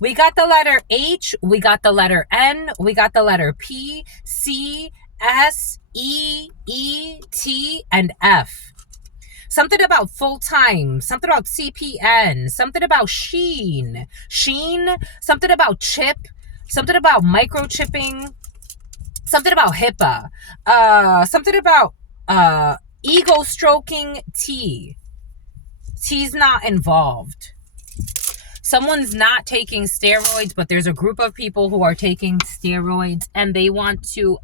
We got the letter H. We got the letter N. We got the letter P, C, S, E, E, T, and F. Something about full-time. Something about CPN. Something about Sheen. Something about chip. Something about microchipping. Something about HIPAA. Something about ego stroking T. T's not involved. Someone's not taking steroids, but there's a group of people who are taking steroids and they want to,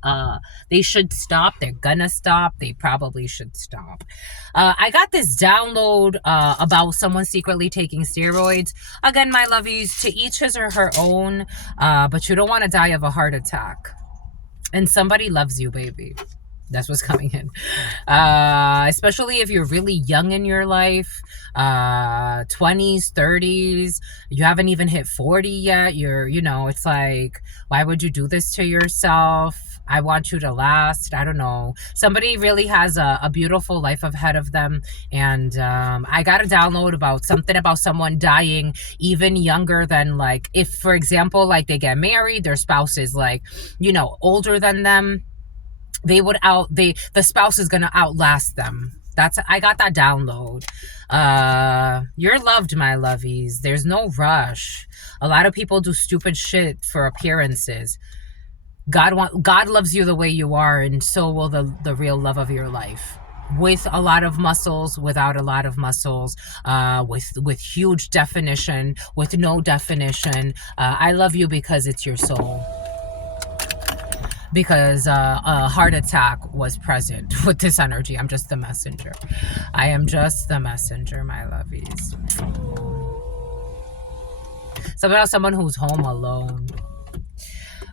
they should stop. They're gonna stop. They probably should stop. I got this download about someone secretly taking steroids. Again, my lovies, to each his or her own, but you don't want to die of a heart attack. And somebody loves you, baby. That's what's coming in. Especially if you're really young in your life, 20s, 30s, you haven't even hit 40 yet. It's like, why would you do this to yourself? I want you to last. I don't know. Somebody really has a beautiful life ahead of them. And I got a download about something about someone dying even younger than, like, if, for example, like they get married, their spouse is like, older than them. The spouse is gonna outlast them. I got that download. You're loved, my lovies. There's no rush. A lot of people do stupid shit for appearances. God loves you the way you are, and so will the real love of your life. With a lot of muscles, without a lot of muscles, with huge definition, with no definition. I love you because it's your soul. Because a heart attack was present with this energy. I'm just the messenger. I am just the messenger, my lovies. Something about someone who's home alone.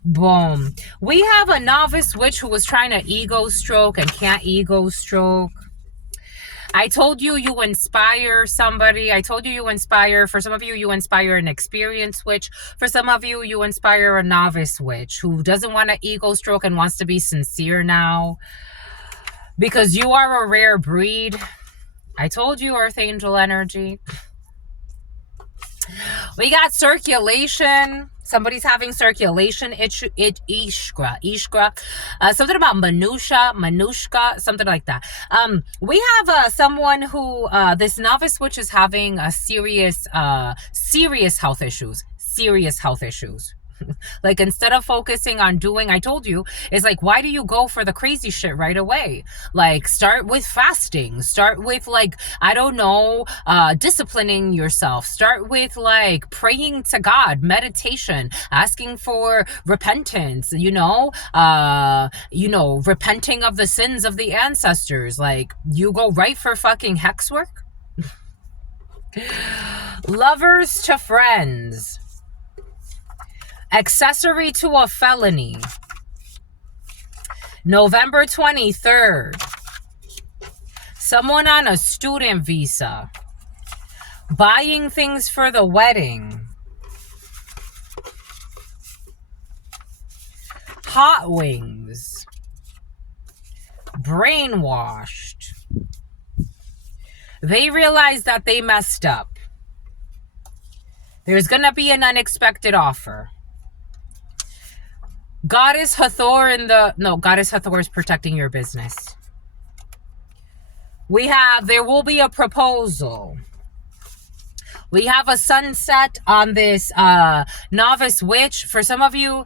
Boom. We have a novice witch who was trying to ego stroke and can't ego stroke. I told you inspire somebody. I told you inspire. For some of you, you inspire an experienced witch. For some of you, you inspire a novice witch who doesn't want to ego stroke and wants to be sincere now. Because you are a rare breed. I told you, Earth Angel energy. We got circulation. Somebody's having circulation ishkra. Something about manushka, something like that. We have someone who, this novice witch is having a serious health issues. Like, instead of focusing on doing, I told you, it's like, why do you go for the crazy shit right away? Like, start with fasting. Start with, like, I don't know, disciplining yourself. Start with, like, praying to God, meditation, asking for repentance, repenting of the sins of the ancestors. Like, you go right for fucking hex work. Lovers to friends. Accessory to a felony. November 23rd. Someone on a student visa. Buying things for the wedding. Hot wings. Brainwashed. They realize that they messed up. There's gonna be an unexpected offer. Goddess Hathor Goddess Hathor is protecting your business. There will be a proposal. We have a sunset on this novice witch. For some of you,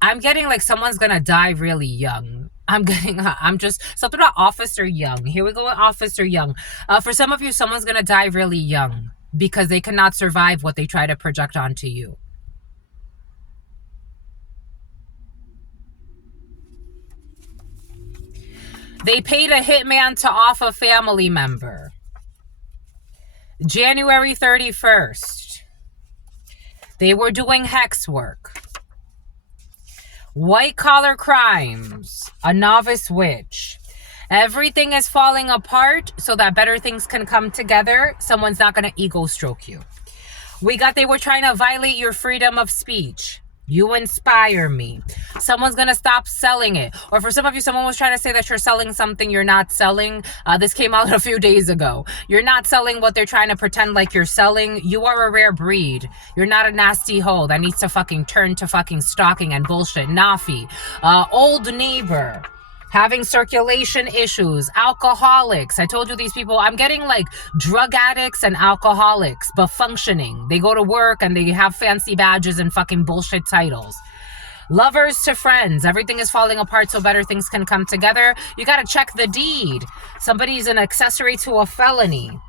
I'm getting like someone's gonna die really young. something about Officer Young. Here we go with Officer Young. For some of you, someone's gonna die really young because they cannot survive what they try to project onto you. They paid a hitman to off a family member. January 31st. They were doing hex work. White collar crimes. A novice witch. Everything is falling apart so that better things can come together. Someone's not going to ego stroke you. We got they were trying to violate your freedom of speech. You inspire me. Someone's going to stop selling it. Or for some of you, someone was trying to say that you're selling something you're not selling. This came out a few days ago. You're not selling what they're trying to pretend like you're selling. You are a rare breed. You're not a nasty hoe that needs to fucking turn to fucking stalking and bullshit. Nafi. Old neighbor. Having circulation issues, alcoholics. I told you these people, I'm getting like drug addicts and alcoholics, but functioning. They go to work and they have fancy badges and fucking bullshit titles. Lovers to friends. Everything is falling apart so better things can come together. You got to check the deed. Somebody's an accessory to a felony.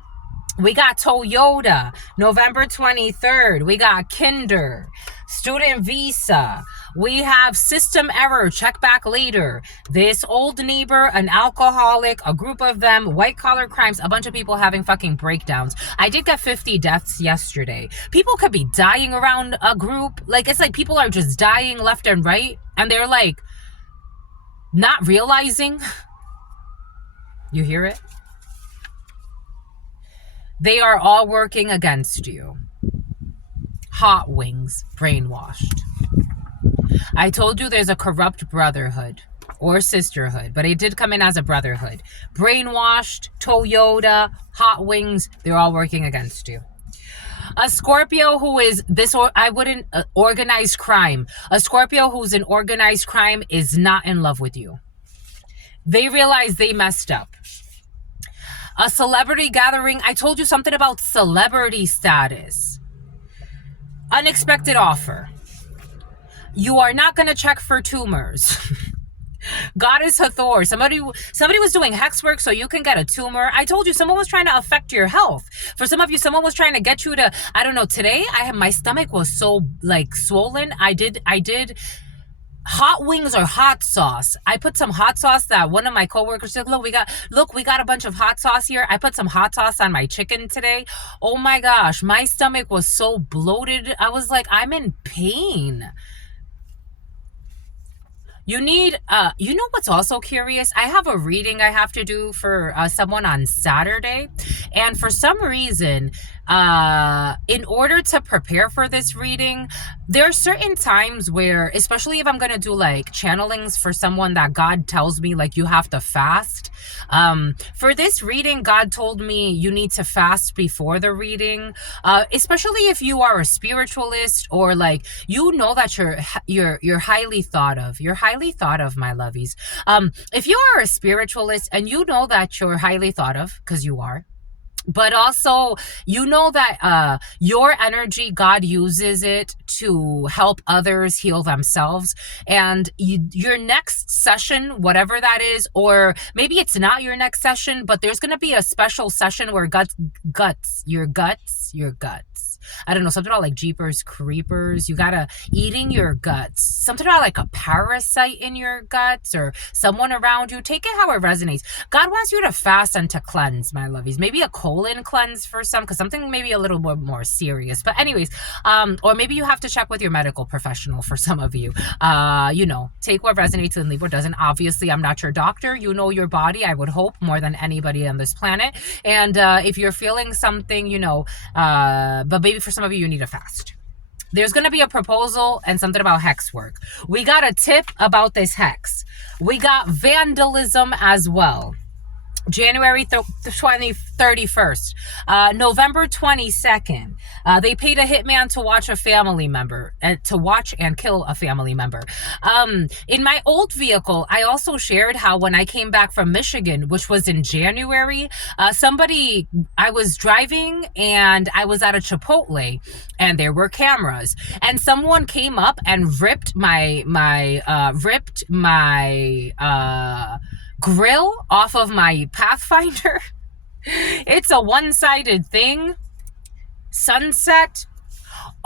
We got Toyota, November 23rd. We got Kinder, student visa. We have system error, check back later. This old neighbor, an alcoholic, a group of them, white collar crimes, a bunch of people having fucking breakdowns. I did get 50 deaths yesterday. People could be dying around a group. Like, it's like people are just dying left and right. And they're like, not realizing. You hear it? They are all working against you. Hot wings, brainwashed. I told you there's a corrupt brotherhood or sisterhood, but it did come in as a brotherhood. Brainwashed, Toyota, hot wings, they're all working against you. A Scorpio who is this, or I wouldn't, organized crime. A Scorpio who's in organized crime is not in love with you. They realize they messed up. A celebrity gathering. I told you something about celebrity status. Unexpected offer. You are not going to check for tumors. Goddess Hathor. Somebody was doing hex work so you can get a tumor. I told you someone was trying to affect your health. For some of you, someone was trying to get you to, I don't know, today my stomach was so like swollen. I did hot wings or hot sauce. I put some hot sauce that one of my coworkers said, look, we got a bunch of hot sauce here. I put some hot sauce on my chicken today. Oh my gosh, my stomach was so bloated. I was like, I'm in pain. You need, you know what's also curious? I have a reading I have to do for someone on Saturday. And for some reason, in order to prepare for this reading, there are certain times where, especially if I'm going to do like channelings for someone that God tells me, like, you have to fast. For this reading, God told me you need to fast before the reading, especially if you are a spiritualist or like, you know that you're highly thought of. You're highly thought of, my lovies. If you are a spiritualist and you know that you're highly thought of, because you are, but also you know that your energy, God uses it to help others heal themselves. And your next session, whatever that is, or maybe it's not your next session, but there's going to be a special session where your guts. I don't know, something about like Jeepers Creepers. You gotta eating your guts. Something about like a parasite in your guts or someone around you. Take it how it resonates. God wants you to fast and to cleanse, my lovies. Maybe a colon cleanse for some, because something maybe a little bit more serious. But anyways, or maybe you have to check with your medical professional for some of you. You know, take what resonates and leave what doesn't. Obviously, I'm not your doctor. You know your body, I would hope, more than anybody on this planet. And if you're feeling something, you know, but maybe for some of you, you need a fast. There's going to be a proposal and something about hex work. We got a tip about this hex. We got vandalism as well. January 31st, November 22nd, they paid a hitman to watch a family member, to watch and kill a family member. In my old vehicle, I also shared how when I came back from Michigan, which was in January, I was driving and I was at a Chipotle and there were cameras and someone came up and ripped my grill off of my Pathfinder. It's a one-sided thing. Sunset.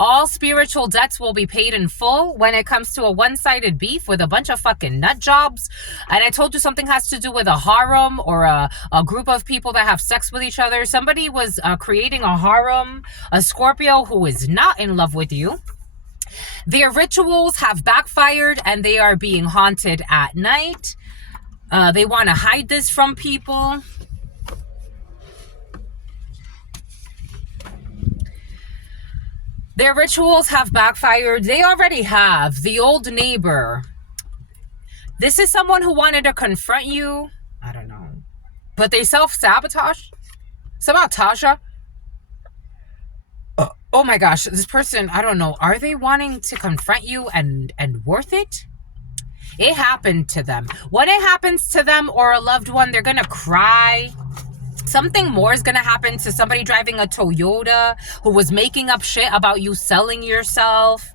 All spiritual debts will be paid in full when it comes to a one-sided beef with a bunch of fucking nut jobs. And I told you something has to do with a harem or a group of people that have sex with each other. Somebody was creating a harem, a Scorpio who is not in love with you. Their rituals have backfired and they are being haunted at night. They want to hide this from people. Their rituals have backfired. They already have. The old neighbor. This is someone who wanted to confront you. I don't know. But they self-sabotage. Sabotage. Oh my gosh. This person, I don't know. Are they wanting to confront you and worth it? It happened to them. When it happens to them or a loved one, they're going to cry. Something more is going to happen to somebody driving a Toyota who was making up shit about you selling yourself.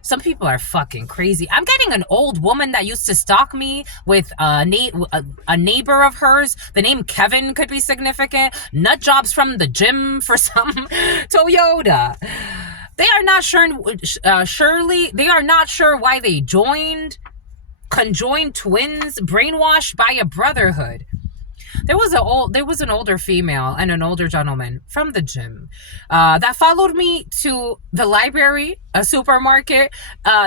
Some people are fucking crazy. I'm getting an old woman that used to stalk me with a neighbor of hers. The name Kevin could be significant. Nut jobs from the gym for some Toyota. They are not sure, they are not sure why they joined. Conjoined twins, brainwashed by a brotherhood. There was an older female and an older gentleman from the gym that followed me to the library, a supermarket.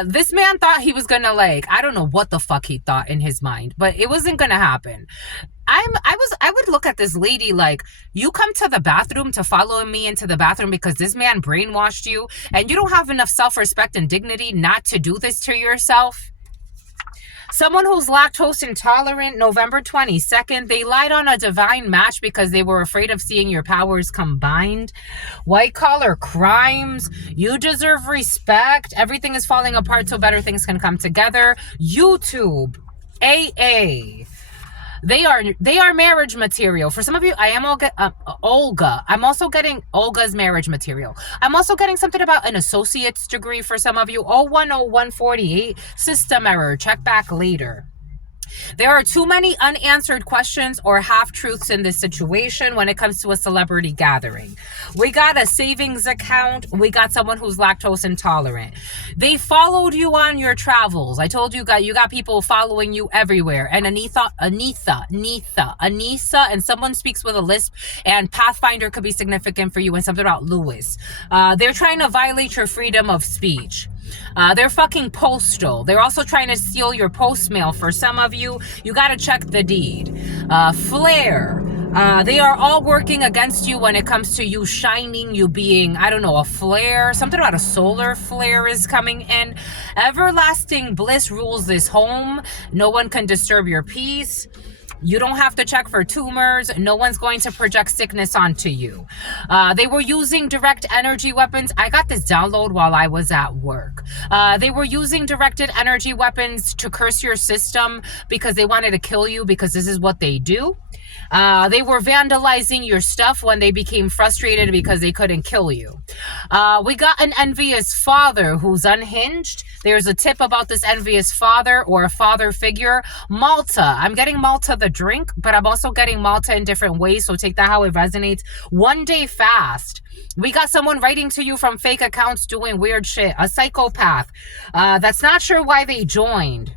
This man thought he was gonna, like, I don't know what the fuck he thought in his mind, but it wasn't gonna happen. I would look at this lady like, you come to the bathroom to follow me into the bathroom because this man brainwashed you and you don't have enough self-respect and dignity not to do this to yourself. Someone who's lactose intolerant, November 22nd, they lied on a divine match because they were afraid of seeing your powers combined. White collar crimes, you deserve respect. Everything is falling apart so better things can come together. YouTube, AA. They are marriage material. For some of you, I am Olga. I'm also getting Olga's marriage material. I'm also getting something about an associate's degree for some of you. 010148, system error. Check back later. There are too many unanswered questions or half-truths in this situation when it comes to a celebrity gathering. We got a savings account. We got someone who's lactose intolerant. They followed you on your travels. I told you got people following you everywhere. And Anissa, and someone speaks with a lisp, and Pathfinder could be significant for you, and something about Lewis. They're trying to violate your freedom of speech. They're fucking postal. They're also trying to steal your post mail. For some of you, you got to check the deed. Flare. They are all working against you when it comes to you shining, you being, I don't know, a flare. Something about a solar flare is coming in. Everlasting bliss rules this home. No one can disturb your peace. You don't have to check for tumors. No one's going to project sickness onto you. They were using direct energy weapons. I got this download while I was at work. They were using directed energy weapons to curse your system because they wanted to kill you, because this is what they do. They were vandalizing your stuff when they became frustrated because they couldn't kill you. We got an envious father who's unhinged. There's a tip about this envious father or a father figure. Malta. I'm getting Malta the drink, but I'm also getting Malta in different ways, so take that how it resonates. One day fast. We got someone writing to you from fake accounts doing weird shit. A psychopath that's not sure why they joined.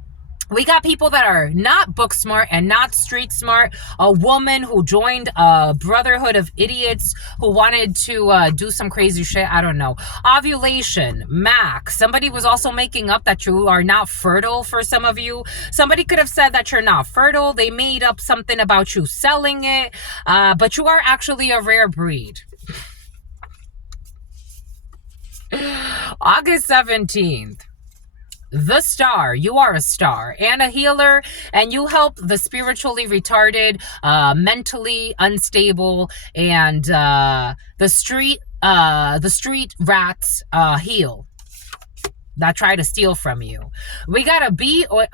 We got people that are not book smart and not street smart. A woman who joined a brotherhood of idiots who wanted to do some crazy shit. I don't know. Ovulation. Mac. Somebody was also making up that you are not fertile for some of you. Somebody could have said that you're not fertile. They made up something about you selling it. But you are actually a rare breed. August 17th. The star. You are a star and a healer, and you help the spiritually retarded, mentally unstable, and the street rats heal that try to steal from you. We got a B or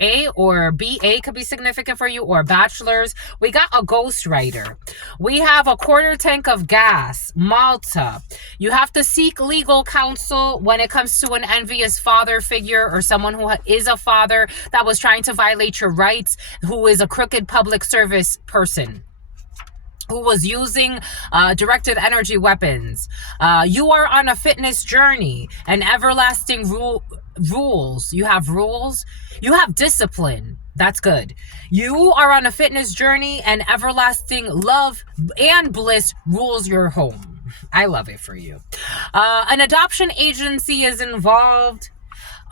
A, or BA could be significant for you, or bachelors. We got a ghostwriter. We have a quarter tank of gas. Malta. You have to seek legal counsel when it comes to an envious father figure or someone who is a father that was trying to violate your rights, who is a crooked public service person. who was using directed energy weapons. You are on a fitness journey and everlasting rules. You have rules. You have discipline. That's good. You are on a fitness journey and everlasting love and bliss rules your home. I love it for you. An adoption agency is involved.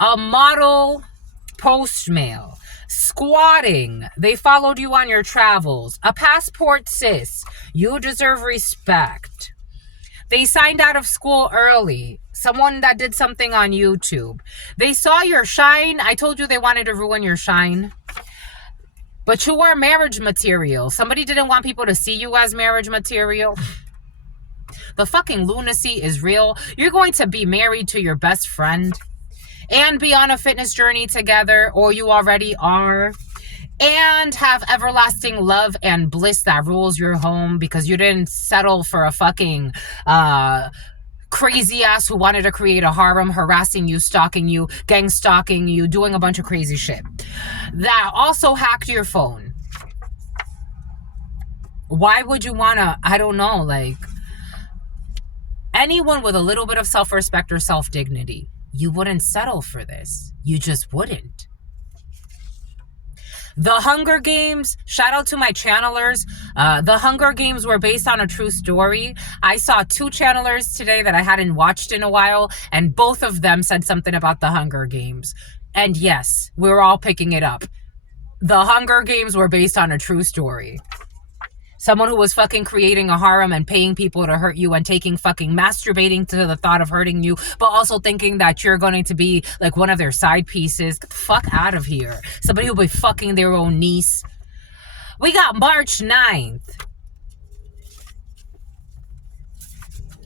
A model post mail. Squatting. They followed you on your travels. A passport sis. You deserve respect. They signed out of school early. Someone that did something on YouTube. They saw your shine. I told you they wanted to ruin your shine. But you are marriage material. Somebody didn't want people to see you as marriage material. The fucking lunacy is real. You're going to be married to your best friend and be on a fitness journey together, or you already are, and have everlasting love and bliss that rules your home because you didn't settle for a fucking crazy ass who wanted to create a harem, harassing you, stalking you, gang stalking you, doing a bunch of crazy shit. That also hacked your phone. Why would you want to, I don't know, like, anyone with a little bit of self-respect or self-dignity, you wouldn't settle for this. You just wouldn't. The Hunger Games, shout out to my channelers. The Hunger Games were based on a true story. I saw 2 channelers today that I hadn't watched in a while, and both of them said something about the Hunger Games. And yes, we're all picking it up. The Hunger Games were based on a true story. Someone who was fucking creating a harem and paying people to hurt you and masturbating to the thought of hurting you, but also thinking that you're going to be like one of their side pieces. Get the fuck out of here. Somebody who'll be fucking their own niece. We got March 9th.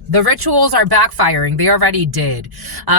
The rituals are backfiring. They already did.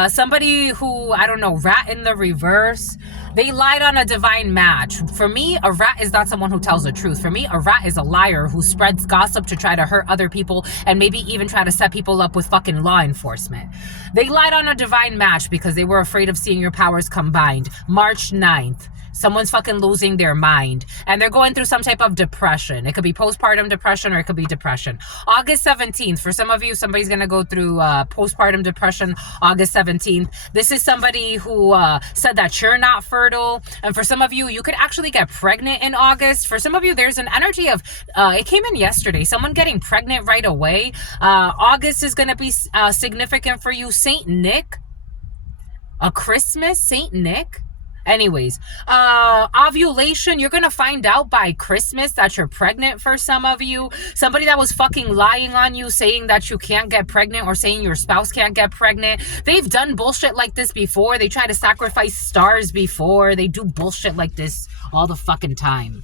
Somebody who, I don't know, rat in the reverse. They lied on a divine match. For me, a rat is not someone who tells the truth. For me, a rat is a liar who spreads gossip to try to hurt other people and maybe even try to set people up with fucking law enforcement. They lied on a divine match because they were afraid of seeing your powers combined. March 9th. Someone's fucking losing their mind and they're going through some type of depression. It could be postpartum depression or it could be depression. August 17th, for some of you, somebody's going to go through postpartum depression August 17th. This is somebody who said that you're not fertile. And for some of you, you could actually get pregnant in August. For some of you, there's an energy of, it came in yesterday, someone getting pregnant right away. August is going to be significant for you. Saint Nick, a Christmas, Saint Nick. Anyways, ovulation, you're gonna find out by Christmas that you're pregnant for some of you. Somebody that was fucking lying on you, saying that you can't get pregnant or saying your spouse can't get pregnant. They've done bullshit like this before. They try to sacrifice stars before. They do bullshit like this all the fucking time.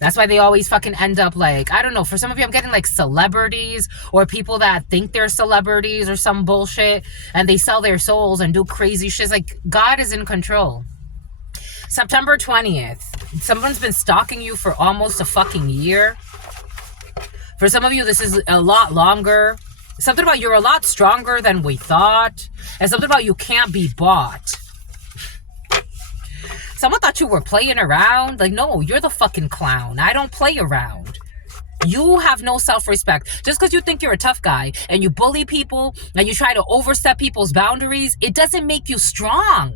That's why they always fucking end up like, I don't know, for some of you, I'm getting like celebrities or people that think they're celebrities or some bullshit and they sell their souls and do crazy shit. Like, God is in control. September 20th. Someone's been stalking you for almost a fucking year. For some of you, this is a lot longer. Something about you're a lot stronger than we thought. And something about you can't be bought. Someone thought you were playing around. Like, no, you're the fucking clown. I don't play around. You have no self-respect. Just because you think you're a tough guy and you bully people and you try to overstep people's boundaries, it doesn't make you strong.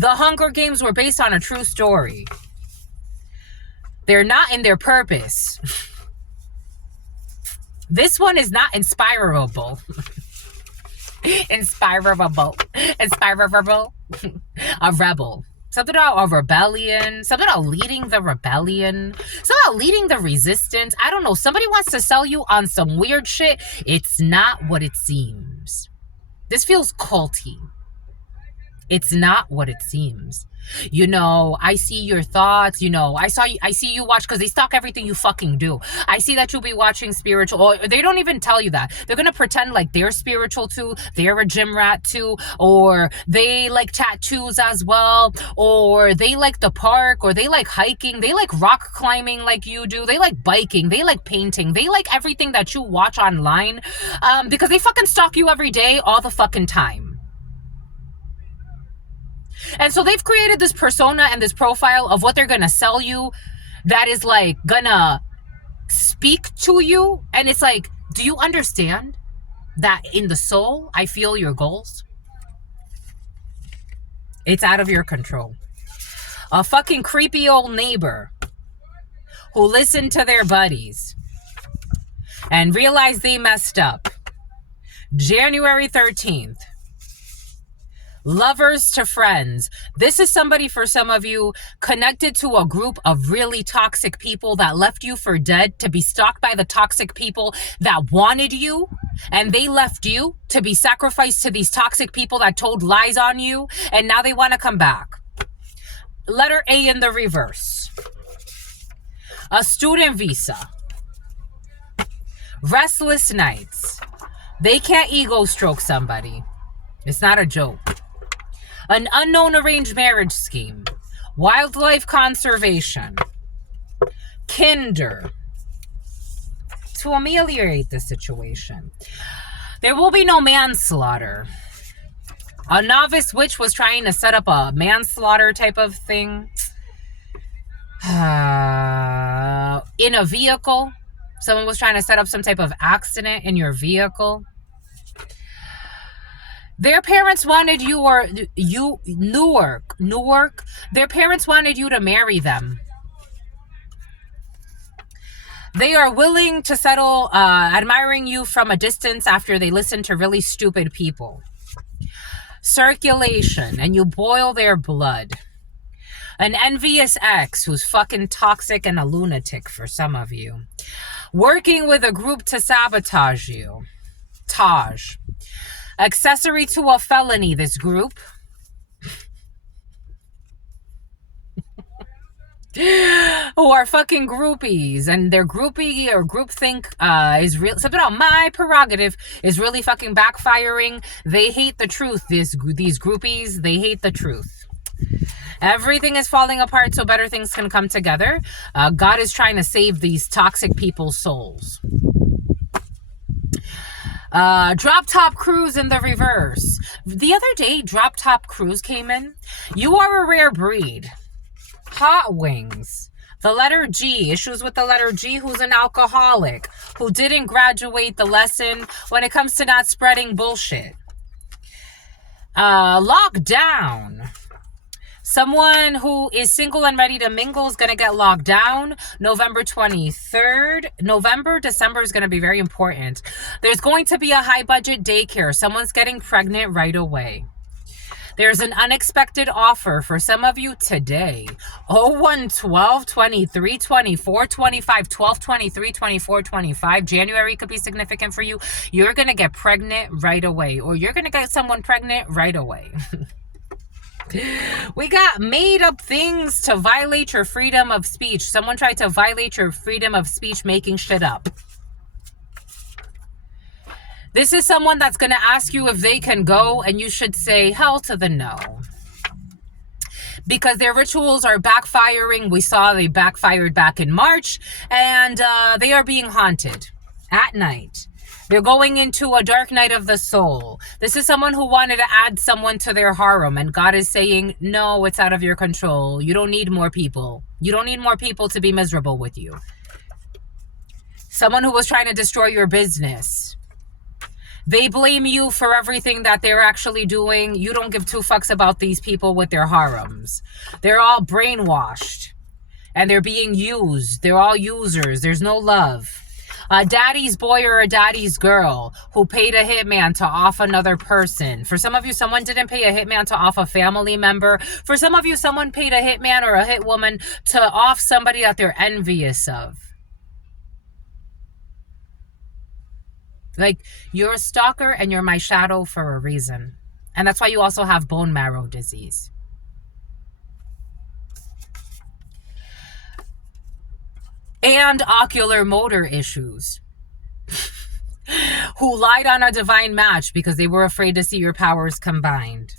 The Hunger Games were based on a true story. They're not in their purpose. This one is not inspirable. Inspirable. A rebel. Something about a rebellion. Something about leading the rebellion. Something about leading the resistance. I don't know. Somebody wants to sell you on some weird shit. It's not what it seems. This feels culty. It's not what it seems. You know, I see your thoughts. You know, I see you watch, because they stalk everything you fucking do. I see that you'll be watching spiritual, or they don't even tell you that. They're gonna pretend like they're spiritual too, they're a gym rat too, or they like tattoos as well, or they like the park, or they like hiking, they like rock climbing like you do, they like biking, they like painting, they like everything that you watch online, because they fucking stalk you every day, all the fucking time. And so they've created this persona and this profile of what they're going to sell you. that is like gonna speak to you. And it's like, do you understand that in the soul, I feel your goals? It's out of your control. A fucking creepy old neighbor who listened to their buddies and realized they messed up. January 13th. Lovers to friends. This is somebody, for some of you, connected to a group of really toxic people that left you for dead to be stalked by the toxic people that wanted you, and they left you to be sacrificed to these toxic people that told lies on you, and now they want to come back. Letter A in the reverse. A student visa. Restless nights. They can't ego stroke somebody. It's not a joke. An unknown arranged marriage scheme. Wildlife conservation. Kinder. To ameliorate the situation. There will be no manslaughter. A novice witch was trying to set up a manslaughter type of thing. In a vehicle. Someone was trying to set up some type of accident in your vehicle. Their parents wanted you, or you, Newark. Their parents wanted you to marry them. They are willing to settle, admiring you from a distance after they listen to really stupid people. Circulation, and you boil their blood. An envious ex who's fucking toxic and a lunatic for some of you. Working with a group to sabotage you. Taj. Accessory to a felony, this group. Who are fucking groupies, and their groupie or groupthink is real. Something about my prerogative is really fucking backfiring. They hate the truth. These groupies, they hate the truth. Everything is falling apart so better things can come together. God is trying to save these toxic people's souls. Drop top cruise in the reverse. The other day, drop top cruise came in. You are a rare breed. Hot wings. The letter G. Issues with the letter G. Who's an alcoholic. Who didn't graduate the lesson when it comes to not spreading bullshit. Lockdown. Someone who is single and ready to mingle is going to get locked down. November 23rd. December is going to be very important. There's going to be a high budget daycare. Someone's getting pregnant right away. There's an unexpected offer for some of you today. 01, 12, 23, 24, 25, 12, 23, 24, 25. January could be significant for you. You're going to get pregnant right away. Or you're going to get someone pregnant right away. We got made up things to violate your freedom of speech. Someone tried to violate your freedom of speech making shit up. This is someone that's going to ask you if they can go, and you should say hell to the no. Because their rituals are backfiring. We saw they backfired back in March, and they are being haunted at night. They're going into a dark night of the soul. This is someone who wanted to add someone to their harem, and God is saying, no, it's out of your control. You don't need more people. You don't need more people to be miserable with you. Someone who was trying to destroy your business. They blame you for everything that they're actually doing. You don't give two fucks about these people with their harems. They're all brainwashed, and they're being used. They're all users. There's no love. A daddy's boy or a daddy's girl who paid a hitman to off another person. For some of you, someone didn't pay a hitman to off a family member. For some of you, someone paid a hitman or a hit woman to off somebody that they're envious of. Like, you're a stalker and you're my shadow for a reason. And that's why you also have bone marrow disease. And ocular motor issues. Who lied on a divine match because they were afraid to see your powers combined.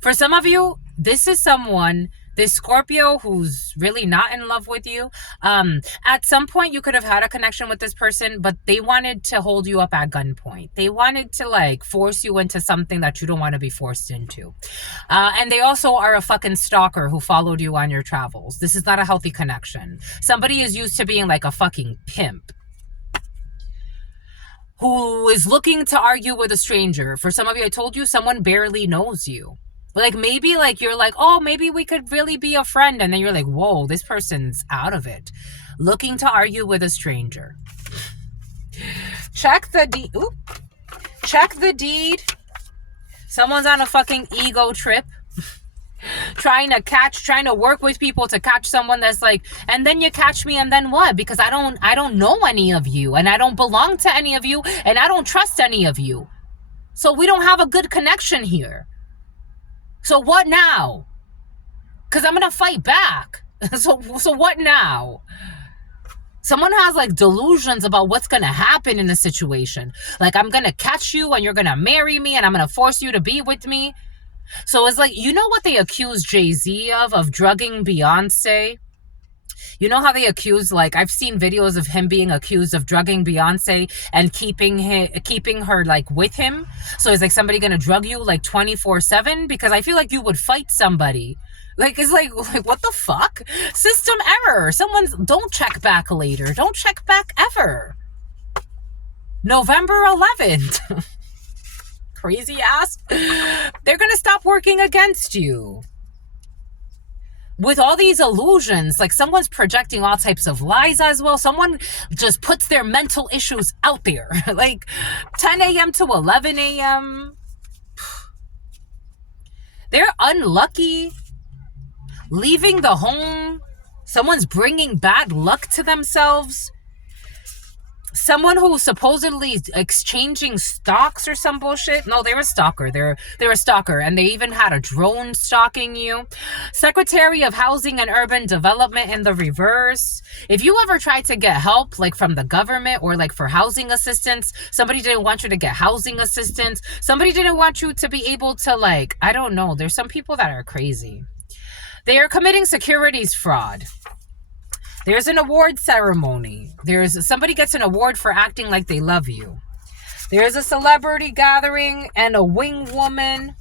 For some of you, this is someone This Scorpio who's really not in love with you, at some point you could have had a connection with this person, but they wanted to hold you up at gunpoint. They wanted to like force you into something that you don't want to be forced into. And they also are a fucking stalker who followed you on your travels. This is not a healthy connection. Somebody is used to being like a fucking pimp who is looking to argue with a stranger. For some of you, I told you, someone barely knows you. Like, maybe, like, you're like, oh, maybe we could really be a friend. And then you're like, whoa, this person's out of it. Looking to argue with a stranger. Check the deed. Oop. Check the deed. Someone's on a fucking ego trip. Trying to work with people to catch someone that's like, and then you catch me and then what? Because I don't know any of you, and I don't belong to any of you, and I don't trust any of you. So we don't have a good connection here. So what now? Because I'm going to fight back. So what now? Someone has like delusions about what's going to happen in a situation. Like, I'm going to catch you and you're going to marry me and I'm going to force you to be with me. So it's like, you know what they accuse Jay-Z of drugging Beyonce? You know how they accuse, like, I've seen videos of him being accused of drugging Beyonce and keeping her like with him. So is like somebody gonna drug you like 24/7? Because I feel like you would fight somebody. Like, it's like what the fuck? System error. Don't check back later. Don't check back ever. November 11th. Crazy ass. They're gonna stop working against you. With all these illusions, like someone's projecting all types of lies as well. Someone just puts their mental issues out there. Like 10 a.m. to 11 a.m. They're unlucky. Leaving the home. Someone's bringing bad luck to themselves. Someone who's supposedly exchanging stocks or some bullshit. No, they're a stalker. They're a stalker. And they even had a drone stalking you. Secretary of Housing and Urban Development in the reverse. If you ever tried to get help, like from the government or like for housing assistance, somebody didn't want you to get housing assistance. Somebody didn't want you to be able to, like, I don't know. There's some people that are crazy. They are committing securities fraud. There's an award ceremony. Somebody gets an award for acting like they love you. There's a celebrity gathering and a wing woman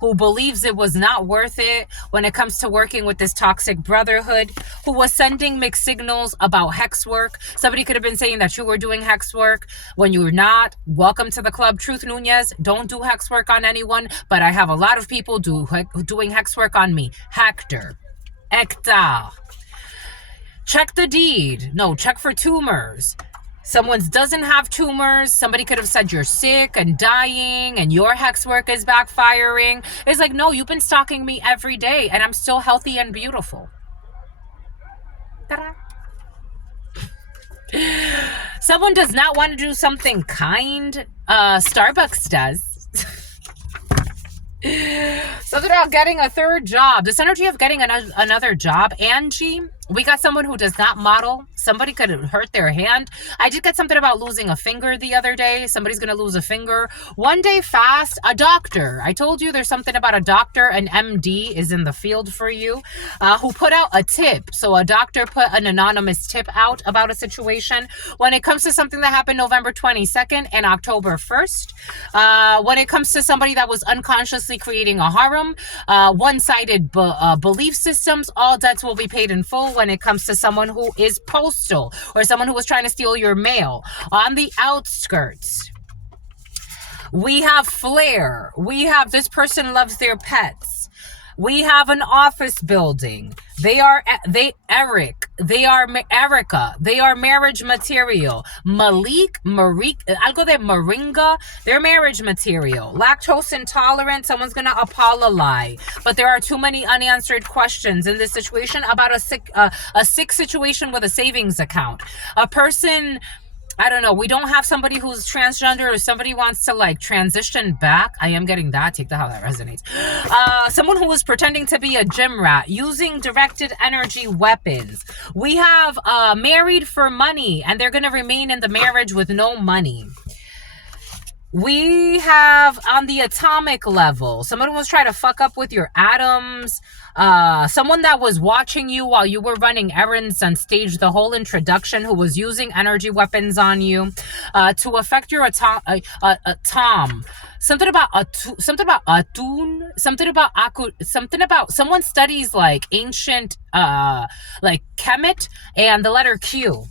who believes it was not worth it when it comes to working with this toxic brotherhood, who was sending mixed signals about hex work. Somebody could have been saying that you were doing hex work when you were not. Welcome to the club, Truth Nunez. Don't do hex work on anyone, but I have a lot of people doing hex work on me. Hector. Ekta. Check the deed. No, check for tumors. Someone doesn't have tumors. Somebody could have said you're sick and dying and your hex work is backfiring. It's like, no, you've been stalking me every day and I'm still healthy and beautiful. Ta-da. Someone does not want to do something kind. Starbucks does. Something about getting a third job. This energy of getting another job. Angie, we got someone who does not model. Somebody could hurt their hand. I did get something about losing a finger the other day. Somebody's going to lose a finger. One day fast, a doctor. I told you there's something about a doctor. An MD is in the field for you, who put out a tip. So a doctor put an anonymous tip out about a situation. When it comes to something that happened November 22nd and October 1st, when it comes to somebody that was unconsciously creating a harem, one-sided belief systems, all debts will be paid in full. When it comes to someone who is postal or someone who was trying to steal your mail. On the outskirts, we have flair. We have this person loves their pets. We have an office building. They are Erica. They are marriage material. Malik, algo de moringa. They're marriage material. Lactose intolerant. Someone's going to apologize. But there are too many unanswered questions in this situation about a sick situation with a savings account. A person, I don't know. We don't have somebody who's transgender or somebody wants to like transition back. I am getting that. Take that how that resonates. Someone who is pretending to be a gym rat, using directed energy weapons. We have married for money and they're going to remain in the marriage with no money. We have on the atomic level, someone was trying to fuck up with your atoms. Someone that was watching you while you were running errands on stage the whole introduction, who was using energy weapons on you to affect your atom. Something about atun, something about someone studies like ancient like Kemet, and the letter Q,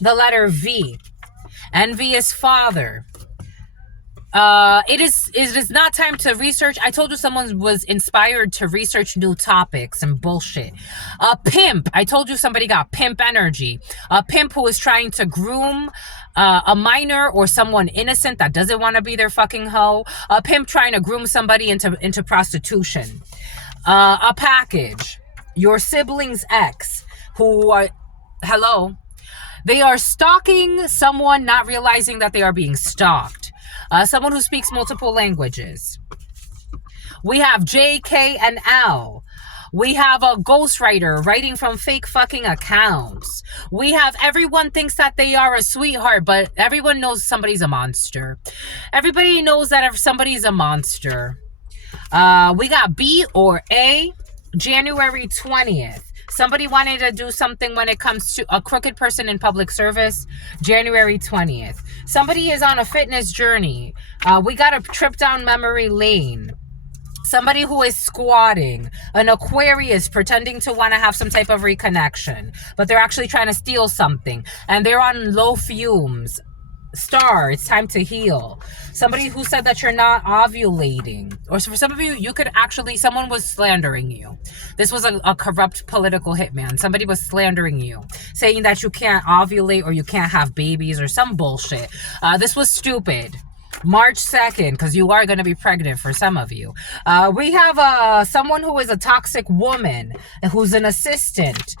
the letter V. Envious father. It is not time to research. I told you someone was inspired to research new topics and bullshit. A pimp. I told you somebody got pimp energy. A pimp who is trying to groom a minor or someone innocent that doesn't want to be their fucking hoe. A pimp trying to groom somebody into prostitution. A package. Your sibling's ex, who are, hello, they are stalking someone, not realizing that they are being stalked. Someone who speaks multiple languages. We have J, K, and L. We have a ghostwriter writing from fake fucking accounts. We have everyone thinks that they are a sweetheart, but everyone knows somebody's a monster. Everybody knows that if somebody's a monster. We got B or A, January 20th. Somebody wanted to do something when it comes to a crooked person in public service, January 20th. Somebody is on a fitness journey. We got a trip down memory lane. Somebody who is squatting. An Aquarius pretending to want to have some type of reconnection, but they're actually trying to steal something. And they're on low fumes. Star, it's time to heal. Somebody who said that you're not ovulating, or for some of you, you could actually, someone was slandering you. This was a corrupt political hitman. Somebody was slandering you, saying that you can't ovulate or you can't have babies or some bullshit. This was stupid. March 2nd, because you are going to be pregnant for some of you. We have someone who is a toxic woman, who's an assistant,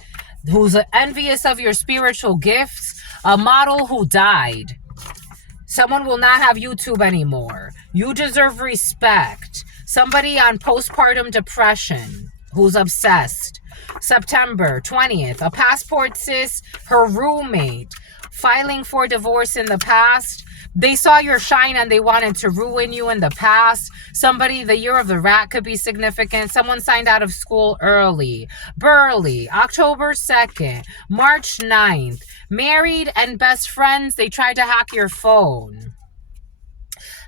who's envious of your spiritual gifts, a model who died. Someone will not have YouTube anymore. You deserve respect. Somebody on postpartum depression who's obsessed. September 20th, a passport sis, her roommate, filing for divorce in the past. They saw your shine and they wanted to ruin you in the past. Somebody, the year of the rat could be significant. Someone signed out of school early. Burley, October 2nd, March 9th. Married and best friends, they tried to hack your phone.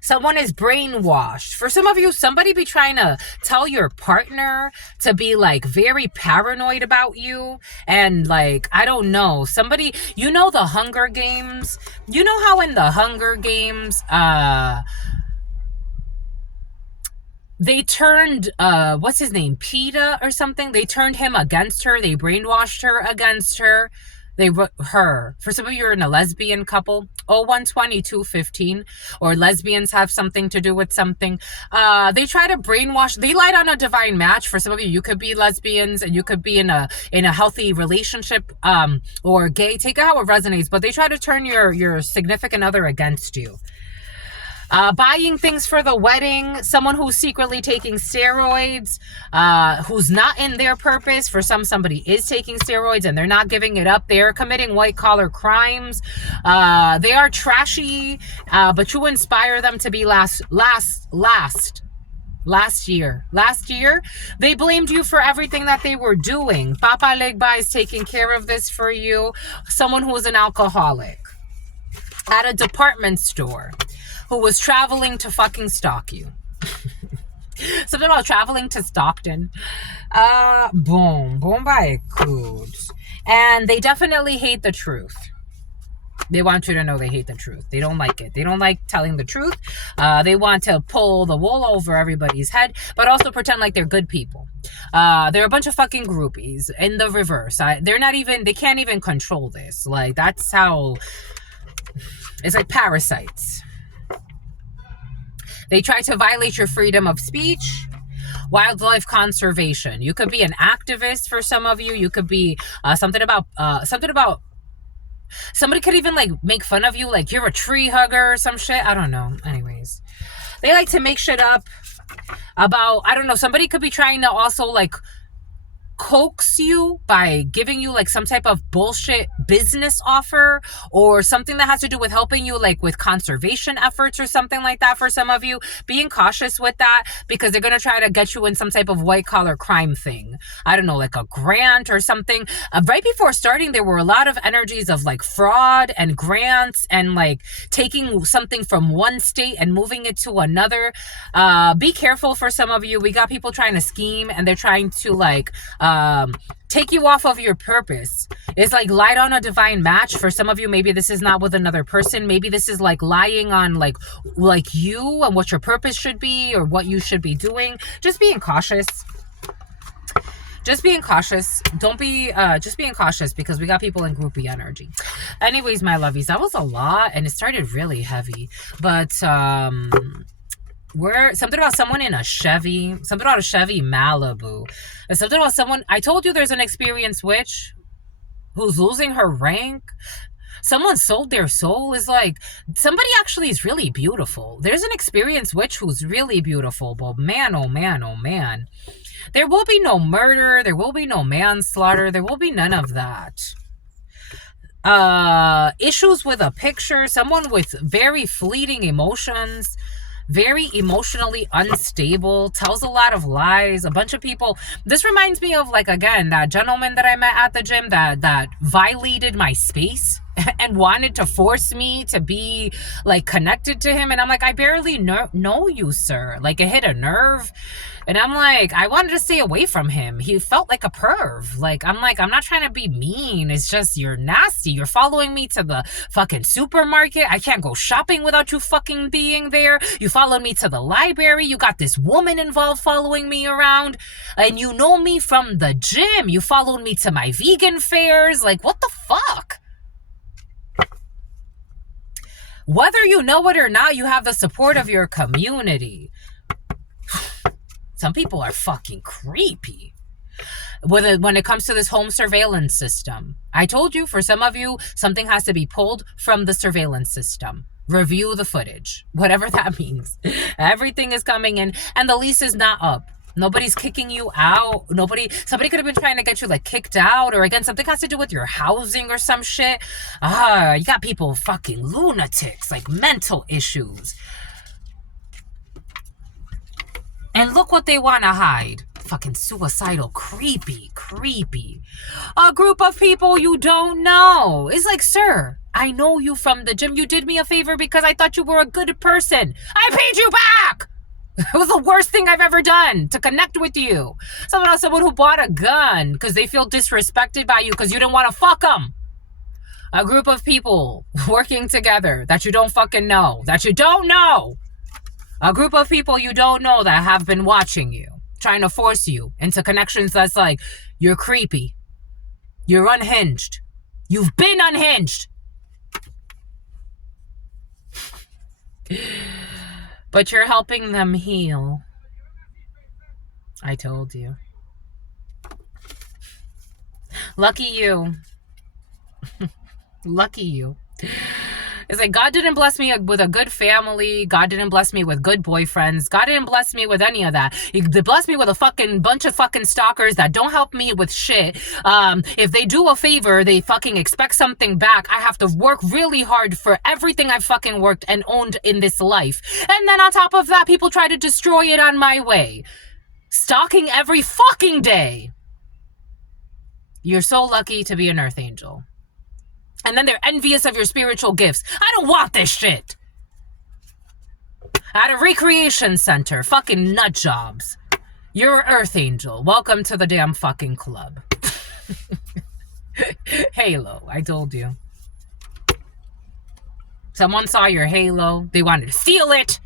Someone is brainwashed. For some of you, somebody be trying to tell your partner to be like very paranoid about you. And like, I don't know, somebody, you know, the Hunger Games, you know how in the Hunger Games, they turned, what's his name? PETA or something. They turned him against her. They brainwashed her against her. For some of you are in a lesbian couple, 012215, or lesbians have something to do with something. They try to brainwash. They lied on a divine match. For some of you, you could be lesbians and you could be in a healthy relationship, or gay. Take it how it resonates. But they try to turn your significant other against you. Buying things for the wedding, someone who's secretly taking steroids, who's not in their purpose. For somebody is taking steroids and they're not giving it up. They're committing white collar crimes. They are trashy, but you inspire them to be last year, they blamed you for everything that they were doing. Papa Legba is taking care of this for you. Someone who is an alcoholic at a department store, who was traveling to fucking stalk you. Something about traveling to Stockton. Boom by codes. And they definitely hate the truth. They want you to know they hate the truth. They don't like it. They don't like telling the truth. They want to pull the wool over everybody's head, but also pretend like they're good people. They're a bunch of fucking groupies in the reverse. They can't even control this. Like, that's how, it's like parasites. They try to violate your freedom of speech. Wildlife conservation. You could be an activist for some of you. You could be something about somebody could even like make fun of you, like you're a tree hugger or some shit. I don't know. Anyways, they like to make shit up about, I don't know, somebody could be trying to also like coax you by giving you like some type of bullshit business offer or something that has to do with helping you, like with conservation efforts or something like that. For some of you, being cautious with that, because they're going to try to get you in some type of white collar crime thing. I don't know, like a grant or something. Right before starting, there were a lot of energies of like fraud and grants and like taking something from one state and moving it to another. Be careful for some of you. We got people trying to scheme, and they're trying to like take you off of your purpose. It's like light on a divine match. For some of you, maybe this is not with another person. Maybe this is like lying on like you and what your purpose should be or what you should be doing. Just being cautious. Just being cautious. Don't be, just being cautious, because we got people in groupie energy. Anyways, my lovies, that was a lot, and it started really heavy. But, something about someone in a Chevy, something about a Chevy Malibu, and something about someone, I told you there's an experienced witch who's losing her rank. Someone sold their soul. Is like, somebody actually is really beautiful. There's an experienced witch who's really beautiful, but man, oh man, oh man. There will be no murder. There will be no manslaughter. There will be none of that. Issues with a picture. Someone with very fleeting emotions. Very emotionally unstable. Tells a lot of lies. A bunch of people. This reminds me of, like, again, that gentleman that I met at the gym that violated my space and wanted to force me to be, like, connected to him. And I'm like, I barely know you, sir. Like, it hit a nerve. And I'm like, I wanted to stay away from him. He felt like a perv. Like, I'm not trying to be mean. It's just, you're nasty. You're following me to the fucking supermarket. I can't go shopping without you fucking being there. You followed me to the library. You got this woman involved following me around. And you know me from the gym. You followed me to my vegan fairs. Like, what the fuck? Whether you know it or not, you have the support of your community. Some people are fucking creepy. When it comes to this home surveillance system, I told you, for some of you, something has to be pulled from the surveillance system. Review the footage, whatever that means. Everything is coming in, and the lease is not up. Nobody's kicking you out. Somebody could have been trying to get you, like, kicked out, or again, something has to do with your housing or some shit. You got people fucking lunatics, like mental issues. And look what they want to hide. Fucking suicidal, creepy. A group of people you don't know. It's like, sir, I know you from the gym. You did me a favor because I thought you were a good person. I paid you back. It was the worst thing I've ever done to connect with you. Someone who bought a gun because they feel disrespected by you because you didn't want to fuck them. A group of people working together that you don't fucking know. A group of people you don't know that have been watching you, trying to force you into connections that's like, you're creepy. You're unhinged. You've been unhinged. But you're helping them heal. I told you. Lucky you. Lucky you. It's like, God didn't bless me with a good family. God didn't bless me with good boyfriends. God didn't bless me with any of that. He blessed me with a fucking bunch of fucking stalkers that don't help me with shit. If they do a favor, they fucking expect something back. I have to work really hard for everything I've fucking worked and owned in this life. And then on top of that, people try to destroy it on my way. Stalking every fucking day. You're so lucky to be an earth angel. And then they're envious of your spiritual gifts. I don't want this shit. At a recreation center, fucking nut jobs. You're an earth angel. Welcome to the damn fucking club. Halo, I told you. Someone saw your halo. They wanted to steal it,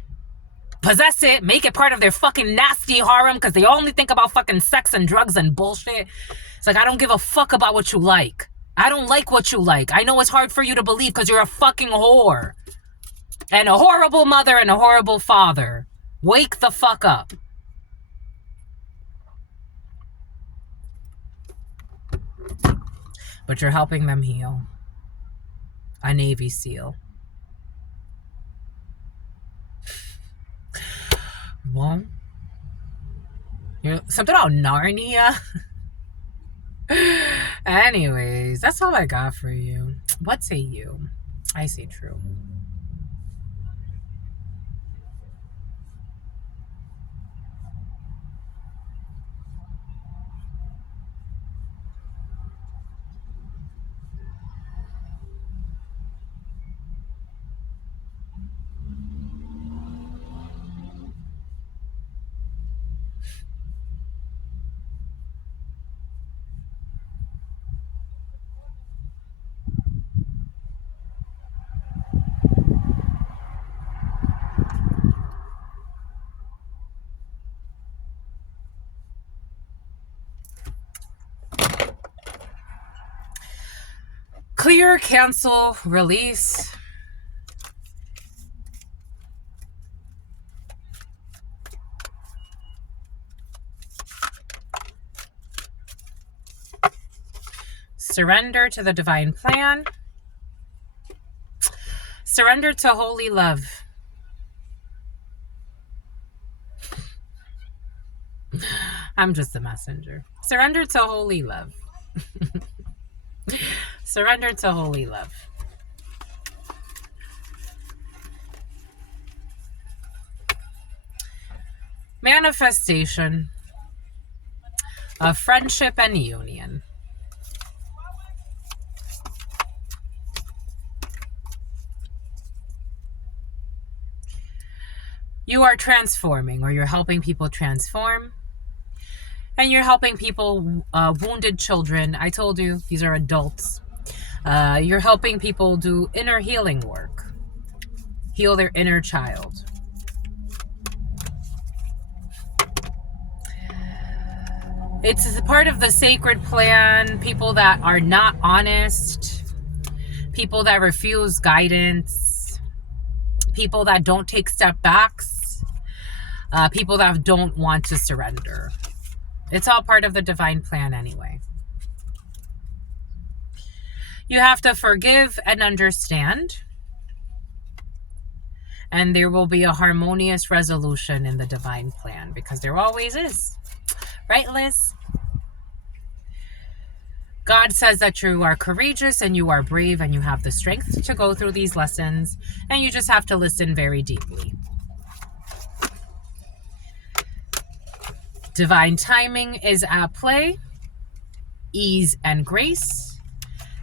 possess it, make it part of their fucking nasty harem because they only think about fucking sex and drugs and bullshit. It's like, I don't give a fuck about what you like. I don't like what you like. I know it's hard for you to believe because you're a fucking whore. And a horrible mother and a horrible father. Wake the fuck up. But you're helping them heal. A Navy SEAL. Well, you're something about Narnia. Anyways, that's all I got for you. What say you? I say true. Clear, cancel, release. Surrender to the divine plan. Surrender to holy love. I'm just a messenger. Surrender to holy love. Surrender to holy love. Manifestation of friendship and union. You are transforming, or you're helping people transform. And you're helping people, wounded children. I told you, these are adults. You're helping people do inner healing work. Heal their inner child. It's a part of the sacred plan. People that are not honest. People that refuse guidance. People that don't take step backs. People that don't want to surrender. It's all part of the divine plan anyway. You have to forgive and understand. And there will be a harmonious resolution in the divine plan, because there always is. Right, Liz? God says that you are courageous and you are brave and you have the strength to go through these lessons, and you just have to listen very deeply. Divine timing is at play, ease and grace,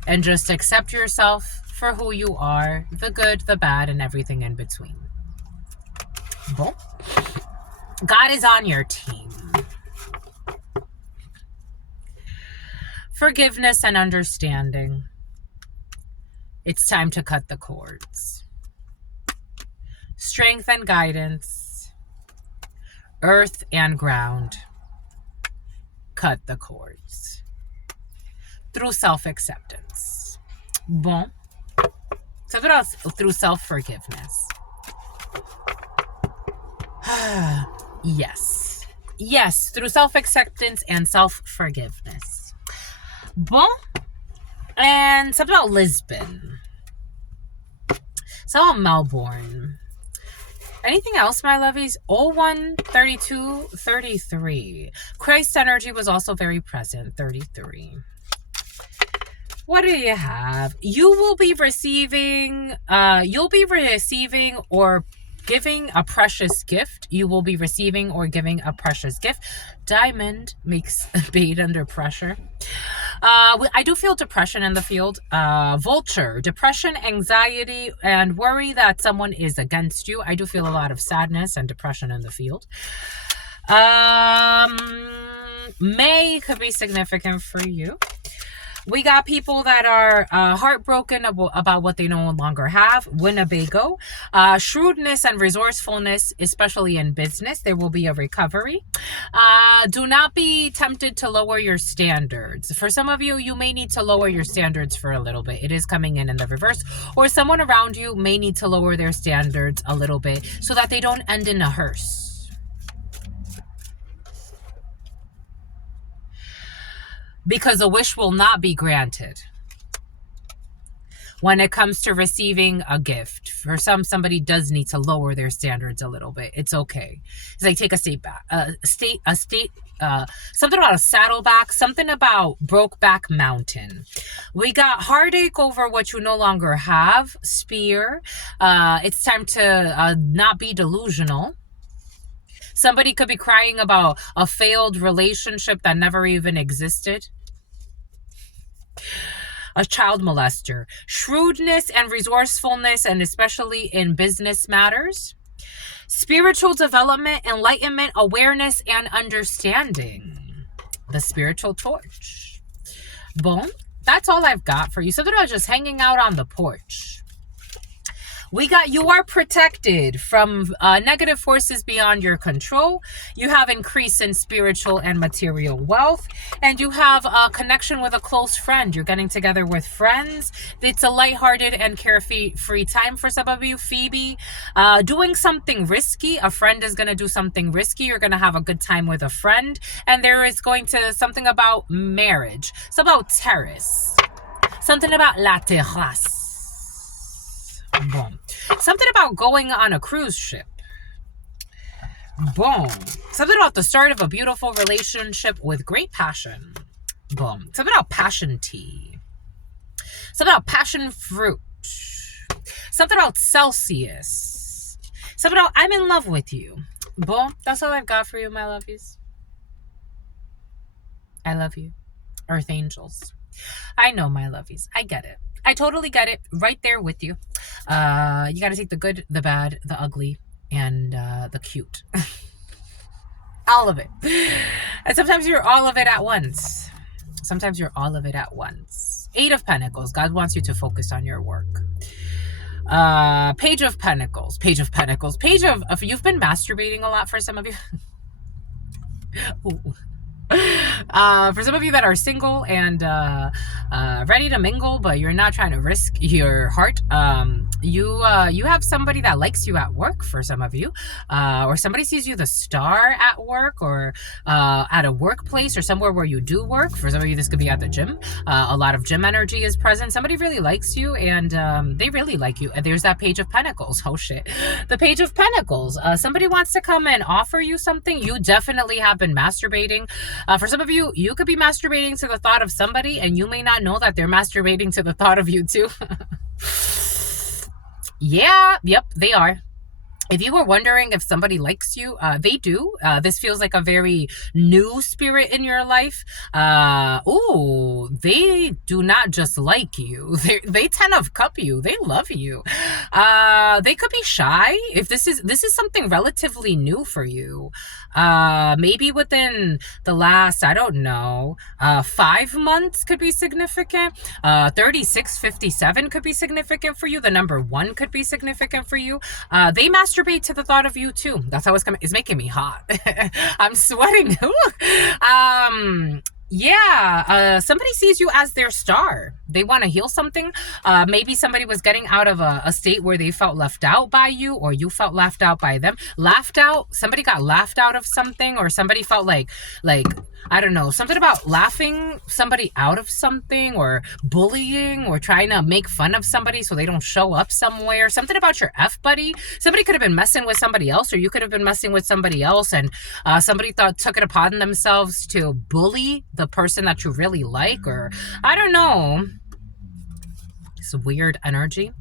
and just accept yourself for who you are, the good, the bad, and everything in between. Bon. God is on your team. Forgiveness and understanding. It's time to cut the cords. Strength and guidance. Earth and ground. Cut the cords. Through self-acceptance. Bon. Through self-forgiveness. Yes. Yes, through self-acceptance and self-forgiveness. Bon. And something about Lisbon. Something about Melbourne. Anything else, my lovies? 013233. Christ energy was also very present. 33. What do you have? You will be receiving, or giving a precious gift. You will be receiving or giving a precious gift. Diamond makes bait under pressure. I do feel depression in the field. Vulture, depression, anxiety, and worry that someone is against you. I do feel a lot of sadness and depression in the field. May could be significant for you. We got people that are heartbroken about what they no longer have. Winnebago. Shrewdness and resourcefulness, especially in business. There will be a recovery. Do not be tempted to lower your standards. For some of you, you may need to lower your standards for a little bit. It is coming in the reverse. Or someone around you may need to lower their standards a little bit so that they don't end in a hearse. Because a wish will not be granted. when it comes to receiving a gift. For somebody does need to lower their standards a little bit. It's okay. It's like take a something about a saddleback, something about Brokeback Mountain. We got heartache over what you no longer have, Spear. It's time to not be delusional. Somebody could be crying about a failed relationship that never even existed. A child molester. Shrewdness and resourcefulness, and especially in business matters. Spiritual development, enlightenment, awareness, and understanding. The spiritual torch. Boom. That's all I've got for you. So they're just hanging out on the porch. We got you are protected from negative forces beyond your control. You have increase in spiritual and material wealth. And you have a connection with a close friend. You're getting together with friends. It's a lighthearted and carefree time for some of you. Phoebe, doing something risky. A friend is going to do something risky. You're going to have a good time with a friend. And there is going to something about marriage. It's about terrace. Something about la terrasse. Boom. Something about going on a cruise ship. Boom. Something about the start of a beautiful relationship with great passion. Boom. Something about passion tea. Something about passion fruit. Something about Celsius. Something about I'm in love with you. Boom. That's all I've got for you, my lovies. I love you. Earth angels. I know, my lovies. I get it. I totally get it. Right there with you. You got to take the good, the bad, the ugly, and the cute. All of it. And sometimes you're all of it at once. Sometimes you're all of it at once. 8 of Pentacles. God wants you to focus on your work. Page of Pentacles. Page of Pentacles. Page of you've been masturbating a lot for some of you. Ooh. For some of you that are single and ready to mingle, but you're not trying to risk your heart, you have somebody that likes you at work. For some of you, or somebody sees you the star at work, or at a workplace, or somewhere where you do work. For some of you, this could be at the gym. A lot of gym energy is present. Somebody really likes you, and they really like you. And there's that Page of Pentacles. Oh shit, the Page of Pentacles. Somebody wants to come and offer you something. You definitely have been masturbating. For some of you, you could be masturbating to the thought of somebody, and you may not know that they're masturbating to the thought of you too. Yeah, yep, they are. If you were wondering if somebody likes you, they do. This feels like a very new spirit in your life. Oh, they do not just like you. They 10 of cup you. They love you. They could be shy. If this is something relatively new for you. Maybe within the last, I don't know, 5 months could be significant. 3657 could be significant for you. The number 1 could be significant for you. They masturbate to the thought of you too. That's how it's coming. It's making me hot. I'm sweating. Yeah, somebody sees you as their star. They want to heal something. Maybe somebody was getting out of a state where they felt left out by you, or you felt left out by them. Laughed out. Somebody got laughed out of something, or somebody felt like I don't know, something about laughing somebody out of something, or bullying, or trying to make fun of somebody so they don't show up somewhere. Something about your F buddy. Somebody could have been messing with somebody else, or you could have been messing with somebody else, and somebody took it upon themselves to bully the person that you really like, or I don't know. It's weird energy.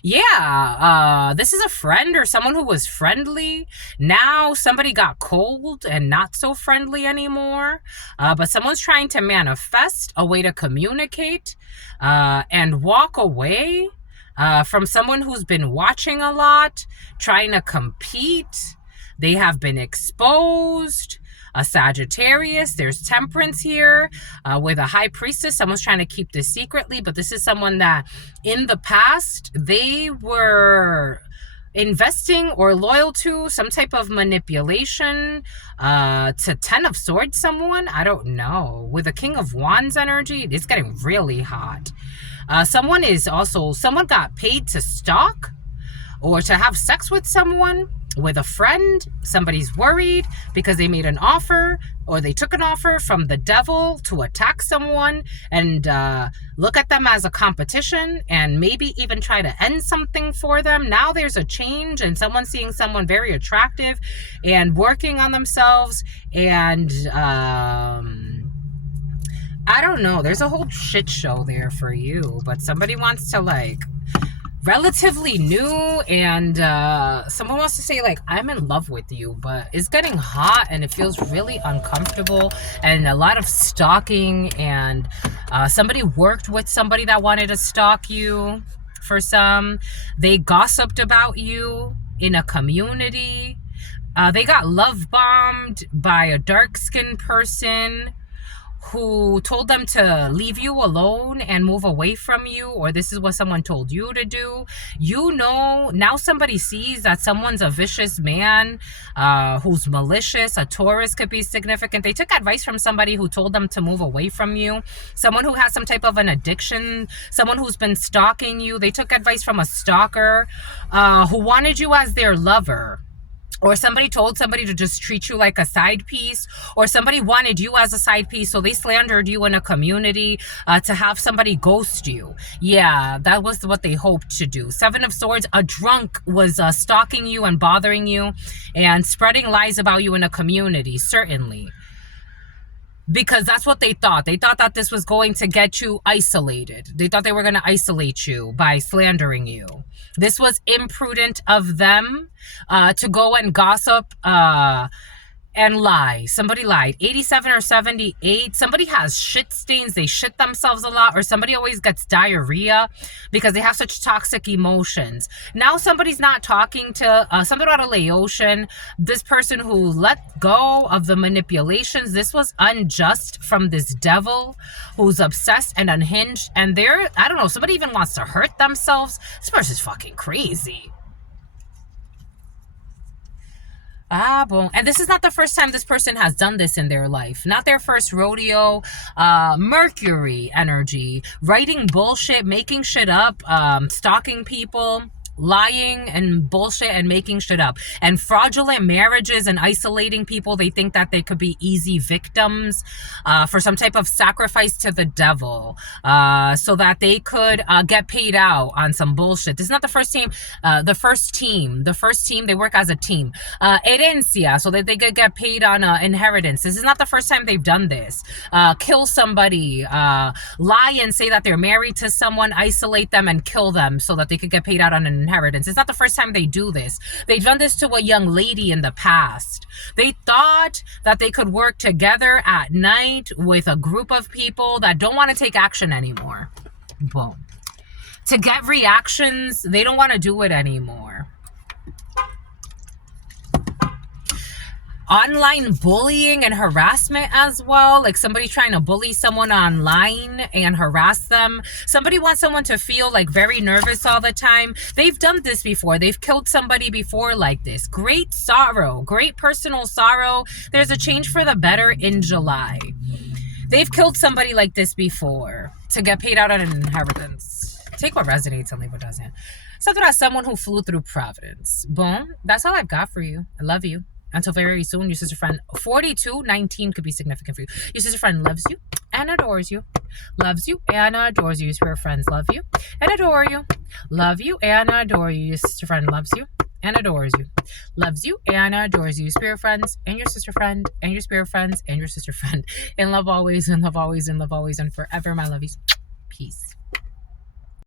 Yeah, this is a friend or someone who was friendly. Now somebody got cold and not so friendly anymore. But someone's trying to manifest a way to communicate and walk away from someone who's been watching a lot, trying to compete. They have been exposed. A Sagittarius, there's Temperance here with a High Priestess. Someone's trying to keep this secretly, but this is someone that in the past, they were investing or loyal to some type of manipulation to 10 of Swords someone. I don't know. With a King of Wands energy, it's getting really hot. Someone got paid to stalk or to have sex with someone. with a friend. Somebody's worried because they made an offer or they took an offer from the devil to attack someone and look at them as a competition and maybe even try to end something for them. Now there's a change and someone's seeing someone very attractive and working on themselves. And I don't know, there's a whole shit show there for you, but somebody wants to like relatively new, and someone wants to say like, I'm in love with you, but it's getting hot and it feels really uncomfortable, and a lot of stalking, and somebody worked with somebody that wanted to stalk you. For some, they gossiped about you in a community. They got love bombed by a dark-skinned person who told them to leave you alone and move away from you, or this is what someone told you to do. You know, now somebody sees that someone's a vicious man who's malicious. A Taurus could be significant. They took advice from somebody who told them to move away from you. Someone who has some type of an addiction. Someone who's been stalking you. They took advice from a stalker who wanted you as their lover. Or somebody told somebody to just treat you like a side piece, or somebody wanted you as a side piece, so they slandered you in a community to have somebody ghost you. Yeah, that was what they hoped to do. Seven of Swords, a drunk was stalking you and bothering you and spreading lies about you in a community, certainly. Because that's what they thought. They thought that this was going to get you isolated. They thought they were going to isolate you by slandering you. This was imprudent of them to go and gossip and lie. Somebody lied. 87 or 78. Somebody has shit stains. They shit themselves a lot, or somebody always gets diarrhea because they have such toxic emotions. Now somebody's not talking to somebody out of Laotian. This person who let go of the manipulations. This was unjust from this devil who's obsessed and unhinged. And they're, I don't know, somebody even wants to hurt themselves. This person's fucking crazy. Boom. And this is not the first time this person has done this in their life. Not their first rodeo. Mercury energy. Writing bullshit, making shit up, stalking people, lying and bullshit and making shit up, and fraudulent marriages and isolating people. They think that they could be easy victims for some type of sacrifice to the devil so that they could get paid out on some bullshit. This is not the first team. The first team, they work as a team. Herencia, so that they could get paid on inheritance. This is not the first time they've done this. Kill somebody, lie and say that they're married to someone, isolate them and kill them so that they could get paid out on an inheritance. It's not the first time they do this. They've done this to a young lady in the past. They thought that they could work together at night with a group of people that don't want to take action anymore. Boom. To get reactions, they don't want to do it anymore. Online bullying and harassment as well, like somebody trying to bully someone online and harass them. Somebody wants someone to feel like very nervous all the time. They've done this before. They've killed somebody before like this. Great sorrow, great personal sorrow. There's a change for the better in July. They've killed somebody like this before to get paid out on an inheritance. Take what resonates and leave what doesn't. So that's someone who flew through Providence. Boom. That's all I've got for you. I love you. Until very soon, your sister friend. 4219 could be significant for you. Your sister friend loves you and adores you. Loves you and adores you. Your spirit friends love you and adore you. Love you and adore you. Your sister friend loves you and adores you. Loves you and adores you. Your spirit friends and your sister friend and your spirit friends and your sister friend. In love always, in love always, in love always, and forever, my lovies. Peace.